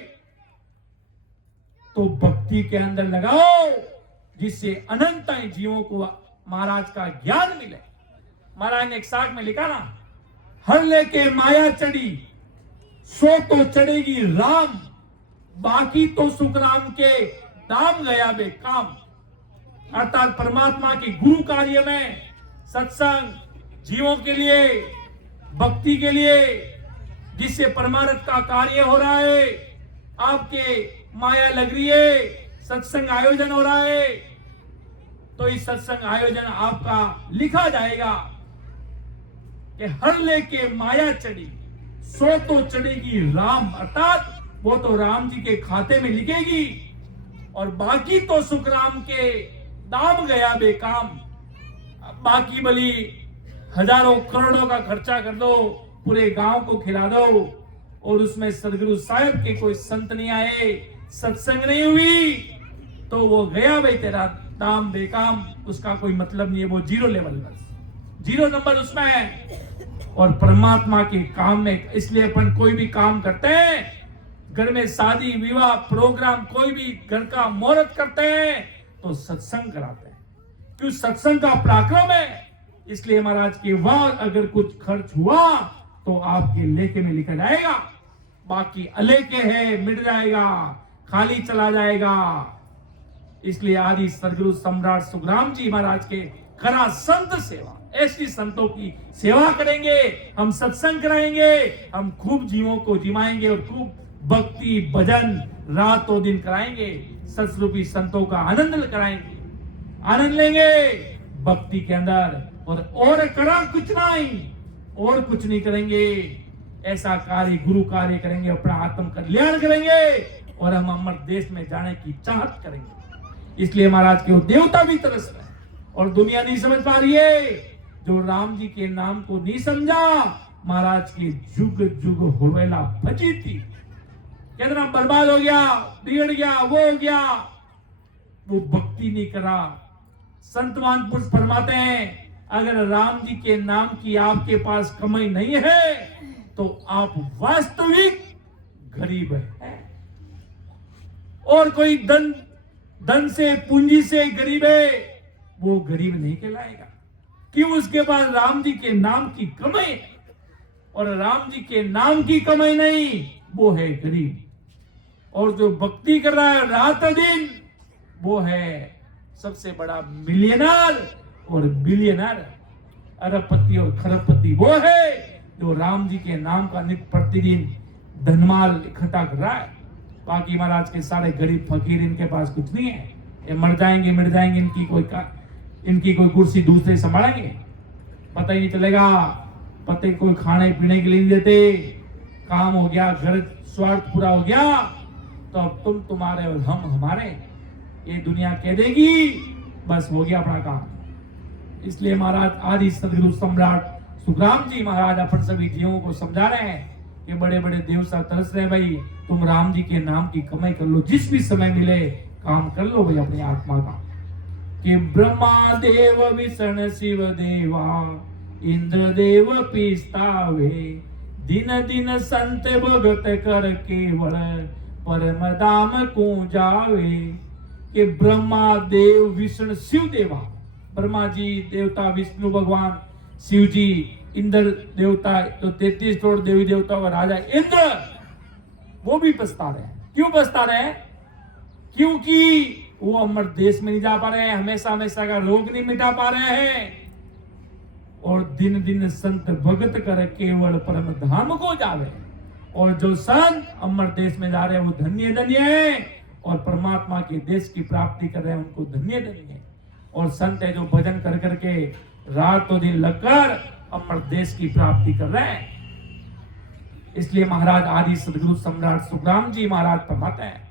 तो भक्ति के अंदर लगाओ, जिससे अनंत जीवों को महाराज का ज्ञान मिले। महाराज ने एक साख में लिखा ना, हर लेके माया चढ़ी, सो तो चढ़ेगी राम, बाकी तो सुखराम के दाम गया बेकाम। अर्थात परमात्मा के गुरु कार्य में सत्संग जीवों के लिए, भक्ति के लिए, जिससे परमार्थ का कार्य हो रहा है, आपके माया लग रही है, सत्संग आयोजन हो रहा है, तो इस सत्संग आयोजन आपका लिखा जाएगा कि हर लेके माया चढ़ी, सो तो चढ़ेगी राम, अर्थात वो तो राम जी के खाते में लिखेगी, और बाकी तो सुखराम के दाम गया बेकाम। बाकी भली हजारों करोड़ों का खर्चा कर दो, पूरे गांव को खिला दो, और उसमें सदगुरु साहब के कोई संत नहीं आए, सत्संग नहीं हुई, तो वो गया भाई तेरा दाम बेकाम, उसका कोई मतलब नहीं है, वो जीरो लेवल, बस जीरो नंबर उसमें है। और परमात्मा के काम में, इसलिए अपन कोई भी काम करते हैं, घर में शादी विवाह प्रोग्राम, कोई भी घर का मुहूर्त करते हैं तो सत्संग कराते हैं, क्यों? सत्संग का पराक्रम है। इसलिए महाराज के वहां अगर कुछ खर्च हुआ तो आपके लेखे में लिखा जाएगा, बाकी अलेखे है मिट जाएगा, खाली चला जाएगा। इसलिए आदि सदगुरु सम्राट सुखराम जी महाराज के करा संत सेवा, ऐसी संतों की सेवा करेंगे, हम सत्संग कराएंगे, हम खूब जीवों को जिमाएंगे और खूब भक्ति भजन रातों दिन कराएंगे, सत्स्वरूपी संतों का आनंद कराएंगे, आनंद लेंगे भक्ति के अंदर, और करा कुछ नहीं, और कुछ नहीं करेंगे। ऐसा कार्य गुरु कार्य करेंगे, अपना आत्म कल्याण करेंगे, और हम अमर देश में जाने की चाहत करेंगे। इसलिए महाराज के वो देवता भी तरस रहे, और दुनिया नहीं समझ पा रही है। जो राम जी के नाम को नहीं समझा, महाराज की जुग जुग होवेला भजी थी, कितना बर्बाद हो गया, बिगड़ गया, वो हो गया, वो भक्ति नहीं करा। संतवान पुरुष फरमाते हैं, अगर राम जी के नाम की आपके पास कमाई नहीं है तो आप वास्तविक गरीब हैं। और कोई धन से पूंजी से गरीब है, वो गरीब नहीं कहलाएगा, क्यों? उसके पास राम जी के नाम की कमाई है, और राम जी के नाम की कमाई नहीं, वो है गरीब। और जो भक्ति कर रहा है रात दिन, वो है सबसे बड़ा मिलियनर और बिलियनर। अरबपति और खरबपति वो है जो राम जी के नाम का नित्य प्रतिदिन धनमाल इकट्ठा कर रहा है। बाकी महाराज के सारे गरीब फकीर, इनके पास कुछ नहीं है, ये मर जाएंगे मिट जाएंगे, इनकी कोई कुर्सी दूसरे संभालेंगे, पता ही नहीं चलेगा, पते कोई खाने पीने के लिए नहीं देते, काम हो गया, घर स्वार्थ पूरा हो गया, तो अब तुम तुम्हारे और हम हमारे, ये दुनिया कह देगी, बस हो गया अपना काम। इसलिए महाराज आदि सदगुरु सम्राट सुखराम जी महाराज अपन सभी जीवों को समझा रहे हैं कि बड़े बड़े देवता तरस रहे, भाई तुम राम जी के नाम की कमाई कर लो, जिस भी समय मिले काम कर लो भाई अपनी आत्मा का। कि ब्रह्मा देव विष्णु शिव देवा इंद्र देव पिस्तावे, दिन दिन संत भगत कर केवल परम धाम को जावे। कि ब्रह्मा देव विष्णु शिव देवा, ब्रह्मा जी देवता, विष्णु भगवान, शिव जी, इंद्र देवता, तो 33 करोड़ देवी देवताओं का राजा इंद्र, वो भी पछता रहे हैं। क्यों पछता रहे हैं? क्योंकि वो अमर देश में नहीं जा पा रहे हैं, हमेशा हमेशा का रोग नहीं मिटा पा रहे हैं, और दिन दिन संत भगत कर केवल परम धाम को जावे। और जो संत अमर देश में जा रहे हैं वो धन्य धन्य है, और परमात्मा के देश की प्राप्ति कर रहे हैं उनको धन्य धन्य है। और संत है जो भजन कर करके रातों दिन लगकर अमर देश की प्राप्ति कर रहे हैं। इसलिए महाराज आदि सदगुरु सम्राट सुखराम जी महाराज फरमाते हैं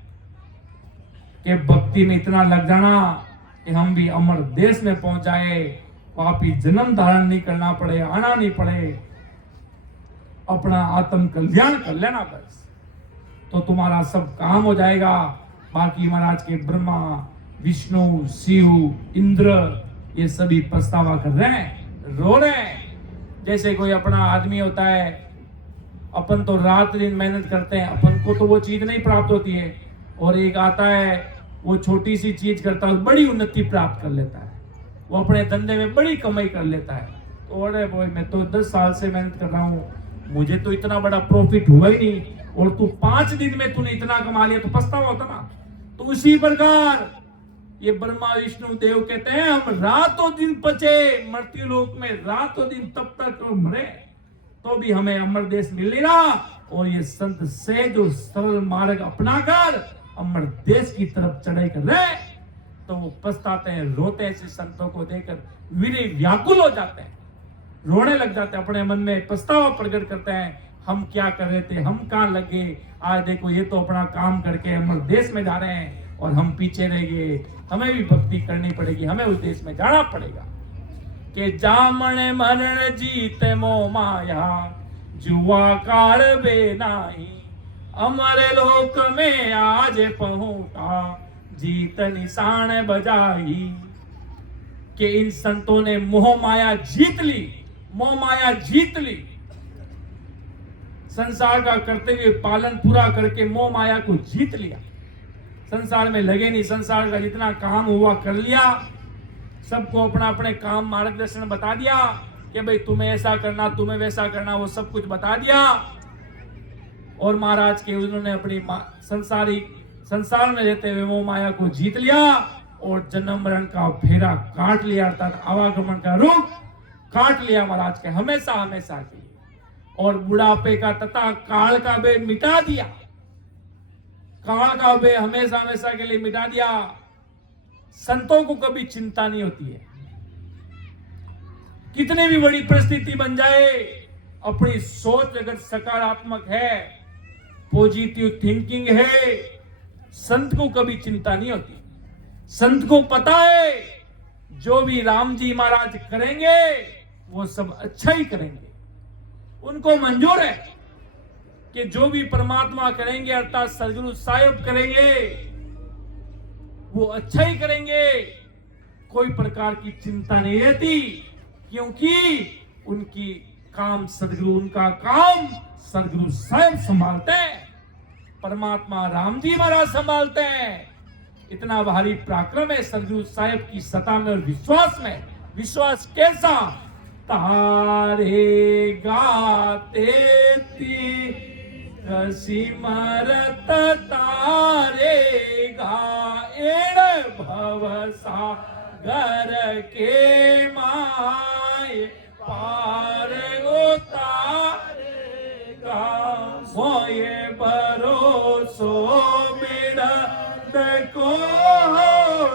कि भक्ति में इतना लग जाना कि हम भी अमर देश में पहुंच जाए, वापी जन्म धारण नहीं करना पड़े, आना नहीं पड़े, अपना आत्म कल्याण कर लेना बस, तो तुम्हारा सब काम हो जाएगा। बाकी महाराज के ब्रह्मा विष्णु शिव इंद्र ये सभी पछतावा कर रहे हैं, रो रहे हैं। जैसे कोई अपना आदमी होता है, अपन तो रात दिन मेहनत करते हैं, अपन को तो वो चीज नहीं प्राप्त होती है, और एक आता है वो छोटी सी चीज करता है, बड़ी उन्नति प्राप्त कर लेता है, वो अपने धंधे में बड़ी कमाई कर लेता है। तो अरे भाई मैं तो 10 साल से मेहनत कर रहा हूँ, मुझे तो इतना बड़ा प्रॉफिट हुआ ही नहीं, और तू 5 दिन में तूने इतना कमा लिया, तो पछतावा होता ना। तो उसी प्रकार ये ब्रह्मा विष्णु देव कहते हैं, हम रातों दिन पचे मृत्यु लोक में, रातों दिन तब तक मरे तो भी हमें अमर देश मिल नहीं रहा। और ये संत से जो सरल मार्ग अपनाकर अमर देश की तरफ चढ़ाई कर रहे, तो वो पछताते हैं, रोते हैं। ऐसे संतों को देखकर वीर व्याकुल हो जाते हैं, रोने लग जाते हैं, अपने मन में पछतावा प्रकट करते हैं, हम क्या कर रहे थे, हम कहाँ लगे, आज देखो ये तो अपना काम करके अमर देश में जा रहे हैं और हम पीछे रह गए। हमें भी भक्ति करनी पड़ेगी, हमें उस देश में जाना पड़ेगा। कि जामन मरण जीते मोह माया, जुआ काल बे नाही, अमर लोक में आज पहुंचा, जीत निशान बजाई। कि इन संतों ने मोह माया जीत ली, मोह माया जीत ली, संसार का करते हुए पालन पूरा करके मोह माया को जीत लिया। संसार में लगे नहीं, संसार का जितना काम हुआ कर लिया, सबको अपना अपने काम मार्गदर्शन बता दिया कि भाई तुम्हें ऐसा करना, तुम्हें वैसा करना, वो सब कुछ बता दिया। और महाराज के उन्होंने अपनी संसार में रहते हुए मोह माया को जीत लिया और जन्म मरण का फेरा काट लिया, अर्थात आवागमन का रुख काट लिया महाराज के हमेशा हमेशा के लिए। और बुढ़ापे का तथा काल का भय मिटा दिया, काल का भय हमेशा हमेशा के लिए मिटा दिया। संतों को कभी चिंता नहीं होती है, कितनी भी बड़ी परिस्थिति बन जाए, अपनी सोच अगर सकारात्मक है, पॉजिटिव थिंकिंग है, संत को कभी चिंता नहीं होती। संत को पता है जो भी राम जी महाराज करेंगे वो सब अच्छा ही करेंगे। उनको मंजूर है कि जो भी परमात्मा करेंगे, अर्थात सदगुरु साहिब करेंगे, वो अच्छा ही करेंगे। कोई प्रकार की चिंता नहीं रहती, क्योंकि उनकी काम सदगुरु, उनका काम सदगुरु साहिब संभालते हैं, परमात्मा राम जी महाराज संभालते हैं। इतना भारी पराक्रम है सदगुरु साहिब की सत्ता में और विश्वास में। विश्वास कैसा? तारे गाते सिमरत तारे गाएण भवसा घर के माय पार उतारेगा। मोये भरोसो मेरा को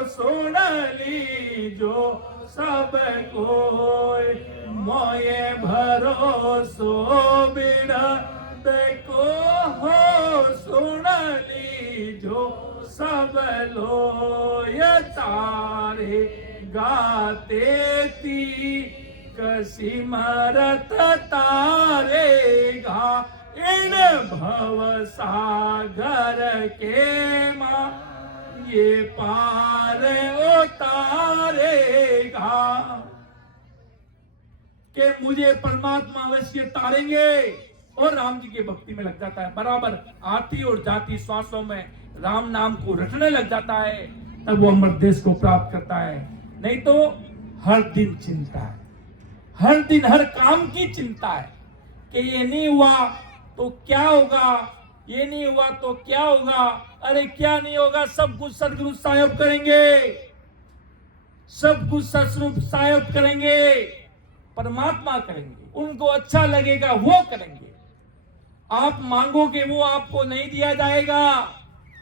सुन लीजो सब कोई, मोये भरोसो मेरा को सुन लीजो सब लोय। तारे गाते ती कसी मरत तारे गा इन भव सागर के माँ ये पार उतारेगा। कि मुझे परमात्मा अवश्य तारेंगे। और राम जी की भक्ति में लग जाता है, बराबर आती और जाती श्वासों में राम नाम को रटने लग जाता है, तब वो अमर देश को प्राप्त करता है। नहीं तो हर दिन चिंता है, हर दिन हर काम की चिंता है कि ये नहीं हुआ तो क्या होगा, ये नहीं हुआ तो क्या होगा। अरे क्या नहीं होगा, सब कुछ सदगुरु साहिब करेंगे, सब कुछ सदगुरु साहिब करेंगे, परमात्मा करेंगे। उनको अच्छा लगेगा वो करेंगे। आप मांगोगे वो आपको नहीं दिया जाएगा,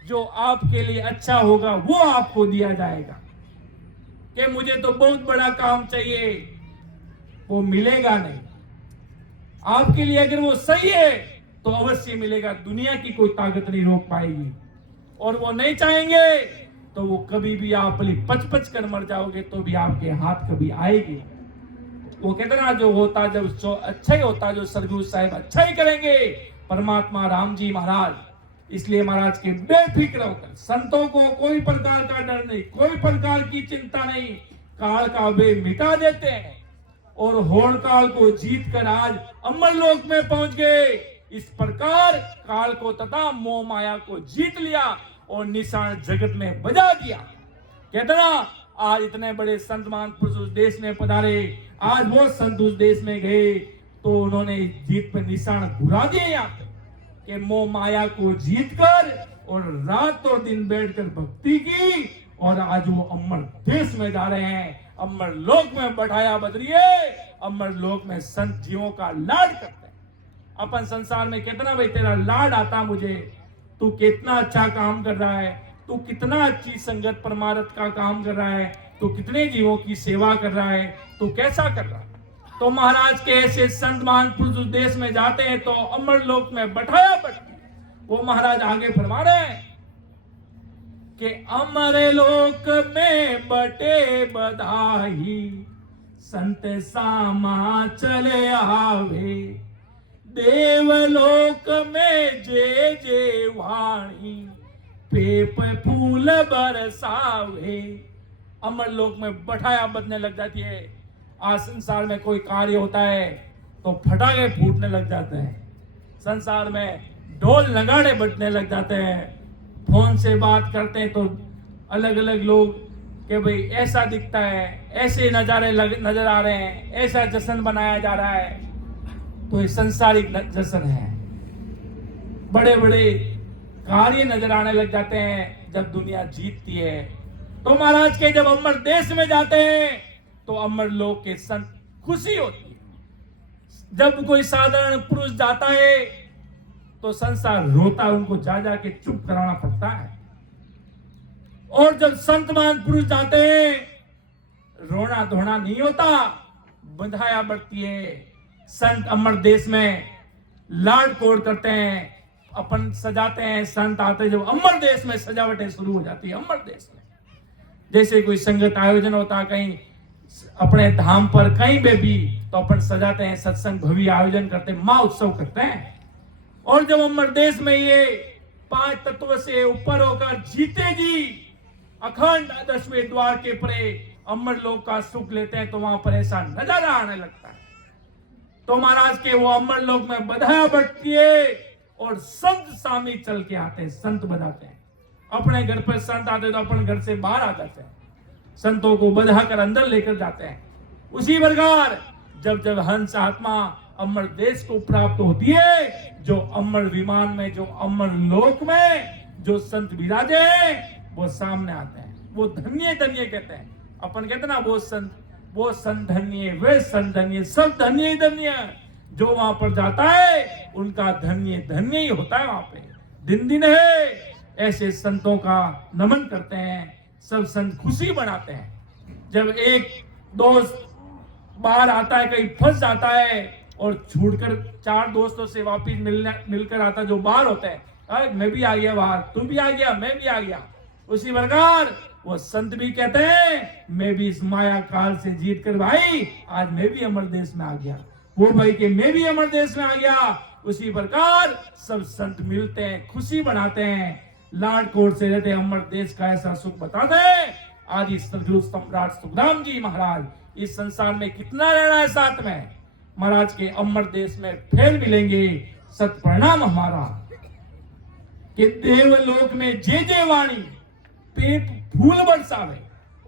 जो आपके लिए अच्छा होगा वो आपको दिया जाएगा। कि मुझे तो बहुत बड़ा काम चाहिए, वो मिलेगा नहीं। आपके लिए अगर वो सही है तो अवश्य मिलेगा, दुनिया की कोई ताकत नहीं रोक पाएगी। और वो नहीं चाहेंगे तो वो कभी भी आप पच कर मर जाओगे तो भी आपके हाथ कभी आएगी। वो कहते ना, जो होता जब अच्छा ही होता, जो सदगुरु साहिब अच्छा ही करेंगे, परमात्मा राम जी महाराज। इसलिए महाराज के बेफिक्र होकर संतों को कोई प्रकार का डर नहीं, कोई प्रकार की चिंता नहीं, काल का भय मिटा देते हैं और होड़ काल को जीत कर आज अमर लोक में पहुंच गए। इस प्रकार काल को तथा मोह माया को जीत लिया और निशान जगत में बजा दिया। कहते ना, आज इतने बड़े संत महान पुरुष उस देश में पधारे, आज वो संत उस देश में गए, तो उन्होंने जीत पे निशान घुरा दिए यहाँ पे कि मोह माया को जीत कर और रात और दिन बैठकर भक्ति की, और आज वो अमर देश में जा रहे हैं, अमर लोक में बैठाया बदरिए, अमर लोक में संत जीवों का लाड करते हैं। अपन संसार में कितना भाई तेरा लाड आता मुझे, तू कितना अच्छा काम कर रहा है, तू कितना अच्छी संगत परमार्थ का काम कर रहा है, तू कितने जीवों की सेवा कर रहा है, तू कैसा कर रहा है। तो महाराज के ऐसे संत महान पुरुष उस देश में जाते हैं तो अमर लोक में बैठाया बट वो महाराज आगे फरमा रहे हैं कि अमर लोक में बटे बधाई, संत सामा चले आवे, देवलोक में जे जे वाणी, पेप फूल बरसावे। अमर लोक में बैठाया बजने लग जाती है। आज संसार में कोई कार्य होता है तो फटाके फूटने लग जाते हैं, संसार में ढोल नगाड़े बजने लग जाते हैं, फोन से बात करते हैं तो अलग अलग लोग कि भाई ऐसा दिखता है, ऐसे नजारे नजर आ रहे हैं, ऐसा जश्न बनाया जा रहा है। तो ये संसारिक जश्न है। बड़े बड़े कार्य नजर आने लग जाते हैं जब दुनिया जीतती है। तो महाराज के जब अमर देश में जाते हैं तो अमर लोक के संत खुशी होती है। जब कोई साधारण पुरुष जाता है तो संसार रोता है, उनको जा जा के चुप कराना पड़ता है। और जब संत महान पुरुष जाते हैं रोना धोना नहीं होता, बधाया बढ़ती है। संत अमर देश में लाड कोड करते हैं, अपन सजाते हैं। संत आते जब अमर देश में सजावटें शुरू हो जाती है। अमर देश में जैसे कोई संगत आयोजन होता कहीं अपने धाम पर कहीं पे भी, तो अपन सजाते हैं, सत्संग भव्य आयोजन करते हैं, महा उत्सव करते हैं। और जब अमर देश में ये 5 तत्व से ऊपर होकर जीते जी अखंड 10वें द्वार के परे अमर लोक का सुख लेते हैं तो वहां पर ऐसा नजारा आने लगता है। तो महाराज के वो अमर लोक में बधाया बढ़ती है और संत सामी चल के आते हैं, संत बधाते हैं। अपने घर पर संत आते तो अपन घर से बाहर आ जाते हैं, संतों को बधा कर अंदर लेकर जाते हैं। उसी प्रकार जब जब हंस आत्मा अमर देश को प्राप्त होती है, जो अमर विमान में, जो अमर लोक में जो संत विराजे हैं वो सामने आते हैं। वो धन्य धन्य कहते हैं। अपन कहते ना वो संत धन्य, वे संत धन्य, सब धन्य धन्य। जो वहां पर जाता है उनका धन्य धन्य ही होता है। वहां पे दिन दिन है ऐसे संतों का नमन करते हैं, सब संत खुशी बनाते हैं। जब एक दोस्त बाहर आता है, कहीं फंस जाता है और छूटकर 4 दोस्तों से वापिस मिलकर आता है जो बाहर होते हैं, अरे मैं भी आ गया बाहर, तू भी आ गया, मैं भी आ गया। उसी प्रकार वो संत भी कहते हैं मैं भी इस माया काल से जीत कर भाई आज मैं भी अमर देश में आ गया। वो भाई के मैं भी अमर देश में आ गया। उसी प्रकार सब संत मिलते हैं, खुशी बनाते हैं, लाड कोड से रहते अमर देश का ऐसा सुख बताते हैं। आदि सदगुरु सम्राट सुखराम जी महाराज इस संसार में कितना रहना है साथ में, महाराज के अमर देश में फिर मिलेंगे। सत प्रणाम हमारा कि देवलोक में जे जे वाणी पेट फूल बरसावे,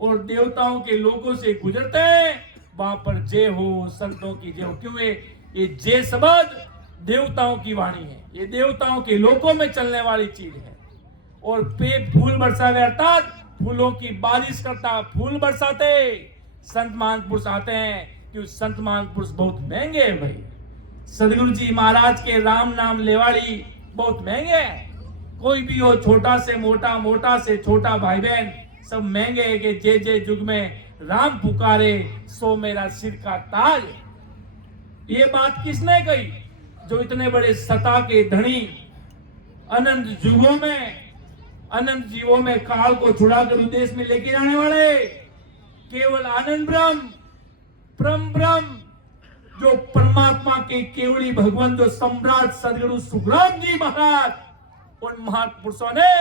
और देवताओं के लोगों से गुजरते हैं वहां पर जय हो, संतों की जय हो। क्यों ये जय शब्द देवताओं की वाणी है, ये देवताओं के लोकों में चलने वाली चीज है। और पेट फूल बरसावे अर्थात फूलों की बारिश करता, फूल बरसाते संत महान पुरुष आते हैं। क्यों संत महान पुरुष बहुत महंगे हैं भाई। सदगुरु जी महाराज के राम नाम लेवाड़ी बहुत महंगे हैं। कोई भी हो, छोटा से मोटा, मोटा से छोटा, भाई बहन सब महंगे हैं कि जे जे युग में राम पुकारे सो मेरा सिर का ताज। ये बात किसने कही? जो इतने बड़े सत्ता के धनी, अनंत युगों में, अनंत जीवों में काल को छुड़ाकर उद्देश्य में लेके जाने वाले केवल आनंद ब्रह्म, परम ब्रह्म, जो परमात्मा के केवली भगवान, जो सम्राट सदगुरु सुखराम जी महाराज, उन महापुरुषों ने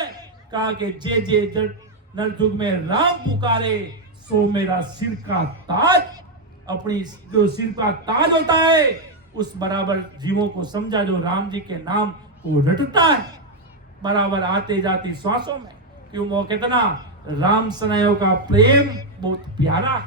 कहा कि जे जे नर युग में राम पुकारे सो मेरा सिर का ताज। अपनी जो सिर का ताज होता है उस बराबर जीवों को समझा जो राम जी के नाम को रटता है बराबर आते जाती श्वासों में। क्यों वो कितना राम सनयो का प्रेम बहुत प्यारा।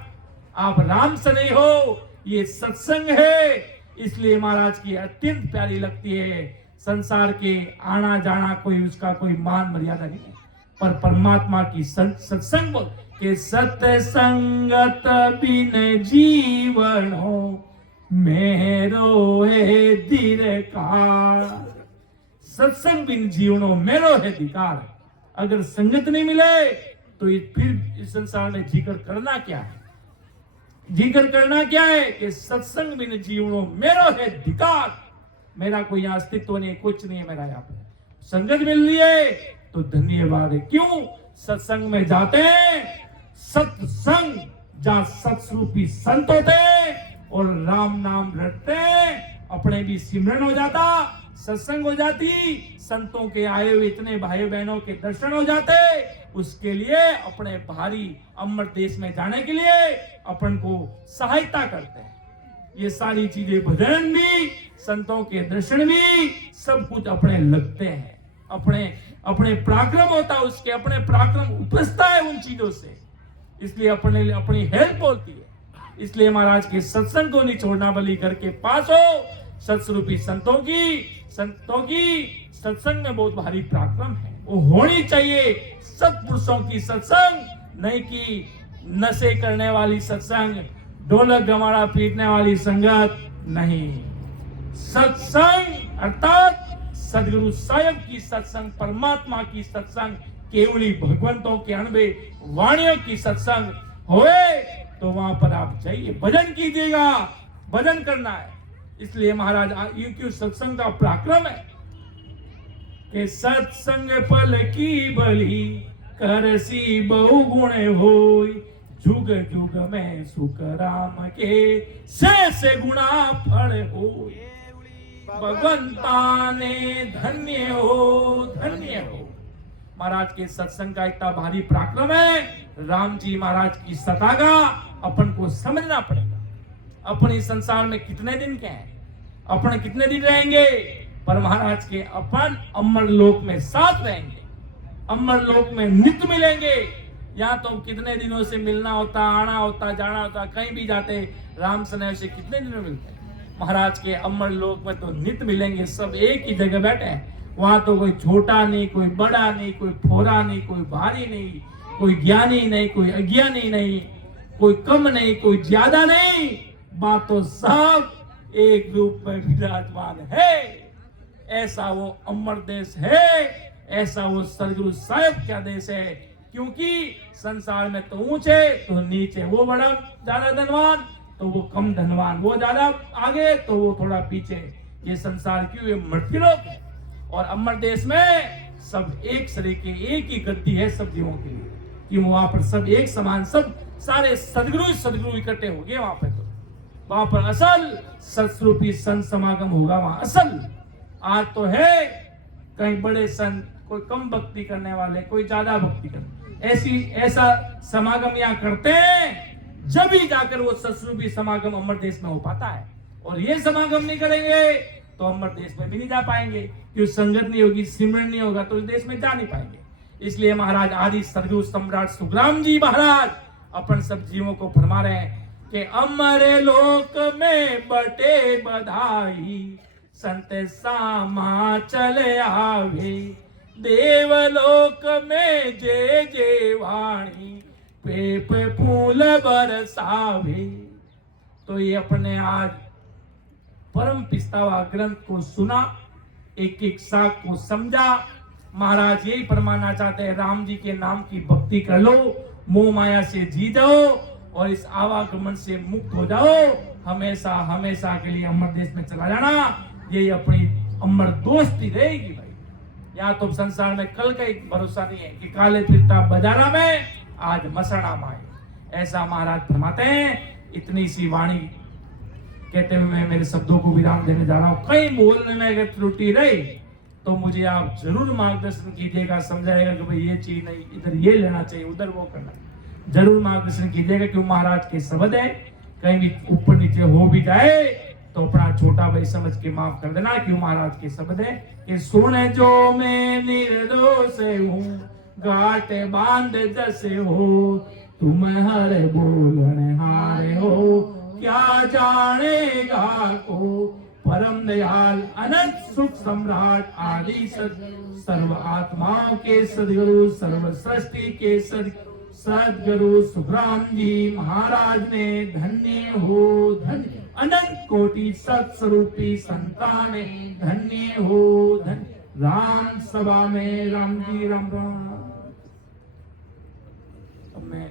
आप राम सनय हो, ये सत्संग है, इसलिए महाराज की अत्यंत प्यारी लगती है। संसार के आना जाना कोई उसका कोई मान मर्यादा नहीं है, पर परमात्मा की सत्संग बोल के सत्संगत बिन जीवन हो मेरो है दीर्घकाल। सत्संग बिन जीवनो मेरो है धिकार। अगर संगत नहीं मिले तो फिर इस संसार में जीकर करना क्या है? जिक्र करना क्या है कि सत्संग बिन जीवनो मेरो है धिकार। मेरा कोई यहाँ अस्तित्व नहीं, कुछ नहीं है मेरा यहाँ पे। संगत मिल रही है तो धन्यवाद है। क्यों? सत्संग में जाते हैं, सत्संग जहाँ सत्स्वरूपी संत होते और राम नाम रटते, अपने भी सिमरन हो जाता, सत्संग हो जाती, संतों के आए हुए इतने भाई बहनों के दर्शन हो जाते। उसके लिए अपने भारी अमर देश में जाने के लिए अपन को सहायता करते हैं। ये सारी चीजें, भजन भी, संतों के दर्शन भी, सब कुछ अपने लगते हैं। अपने पराक्रम होता है, उसके अपने पराक्रम उपजता है उन चीजों से, इसलिए अपनी हेल्प होती है। इसलिए महाराज के सत्संग को नहीं छोड़ना, बल्कि घर के पास हो। सत्स्वरूपी संतों की सत्संग में बहुत भारी पराक्रम है, वो होनी चाहिए। सत्पुरुषों की सत्संग, नहीं कि नशे करने वाली सत्संग, ढोलक गमाड़ा पीटने वाली संगत नहीं। सत्संग अर्थात सदगुरु साहब की सत्संग, परमात्मा की सत्संग, केवली भगवंतों के अनबे वाणियों की सत्संग होए तो वहां पर आप जाइए, भजन कीजिएगा। भजन करना है, इसलिए महाराज ये क्यों सत्संग का पराक्रम है कि सत्संग पल की बलि करसी बहु गुण होई, जुग जुग में सुख राम के से गुणा फल हो। भगवंता ने धन्य हो, धन्य हो। महाराज के सत्संग का इतना भारी पराक्रम है। राम जी महाराज की सत्ता का अपन को समझना पड़ेगा। अपने संसार में कितने दिन के हैं, अपन कितने दिन रहेंगे, पर महाराज के अपन अमर लोक में साथ रहेंगे, अमर लोक में नित्य मिलेंगे। यहाँ तो कितने दिनों से मिलना होता, आना होता, जाना होता, कहीं भी जाते राम सनेह से कितने दिन में मिलते हैं। महाराज के अमर लोक में तो नित्य मिलेंगे, सब एक ही जगह बैठे हैं। वहां तो कोई छोटा नहीं, कोई बड़ा नहीं, कोई फोरा नहीं, कोई भारी नहीं, कोई ज्ञानी नहीं, कोई अज्ञानी नहीं, कोई कम नहीं, कोई ज्यादा नहीं, बात तो सब एक रूप में विराजमान है। ऐसा वो अमर देश है, ऐसा वो सदगुरु साहब का देश है। क्योंकि संसार में तो ऊंचे तो नीचे, वो बड़ा ज्यादा धनवान तो वो कम धनवान, वो ज्यादा आगे तो वो थोड़ा पीछे। ये संसार क्यों, ये मृत्यु लोक है। और अमर देश में सब एक सरीके, एक ही गद्दी है सब जीवों के लिए। क्यों? वहां पर सब एक समान, सब सारे सदगुरु इकट्ठे हो गए वहां पे। तो वहां पर असल सत्स्वरूपी संत समागम होगा वहां असल। आज तो है कहीं बड़े संत, कोई कम भक्ति करने वाले, कोई ज्यादा भक्ति करने, ऐसा समागम यहाँ करते हैं, जब ही जाकर वो सत्स्वरूपी समागम अमर देश में हो पाता है। और ये समागम नहीं करेंगे तो अमर देश में भी नहीं जा पाएंगे, क्योंकि संगत नहीं होगी, सिमरन नहीं होगा तो इस देश में जा नहीं पाएंगे। इसलिए महाराज आदि सदगुरु सम्राट सुखराम जी महाराज अपन सब जीवों को फरमा रहे हैं कि अमर लोक में बटे बधाई, संत सामा चले आवे, देवलोक में जय जय वाणी, पेप फूल बरसावे। तो ये अपने आज परम पिस्तावा ग्रंथ को सुना, एक एक शाख को समझा। महाराज यही फरमाना चाहते हैं, राम जी के नाम की भक्ति कर लो, मोह माया से जी जाओ और इस आवागमन से मुक्त हो जाओ, हमेशा हमेशा के लिए अमर देश में चला जाना। यही अपनी अमर दोस्ती रहेगी भाई। यहाँ तो संसार में कल का एक भरोसा नहीं है कि काले फिरता बाजारा में, आज मसड़ा माए। ऐसा महाराज फरमाते हैं। इतनी सी वाणी कहते हुए मैं मेरे शब्दों को विराम देने जा रहा हूँ। कहीं बोलने में अगर त्रुटि रही तो मुझे आप जरूर मार्गदर्शन कीजिएगा, समझाएगा कि भाई ये चीज नहीं, इधर ये लेना चाहिए, उधर वो करना, जरूर मार्गदर्शन कीजिएगा। क्यों? महाराज के शब्द है, कहीं भी ऊपर नीचे हो भी जाए तो अपना छोटा भाई समझ के माफ कर देना। क्यों? महाराज के शब्द है कि सुन जो मैं निर्दोष हूँ, गाट बांध जैसे हो, तुम हर बोलने हारे हो, क्या जानेगा को परम दयाल अनंत सुख सम्राट आदि सर्व आत्माओं के सदगुरु सर्व सृष्टि के सदगुरु सुखराम जी महाराज ने धन्य हो धन्य अनंत कोटि सत्स्वरूपी संतान धन्य हो धन्य राम सभा में राम जी राम राम। अब मैं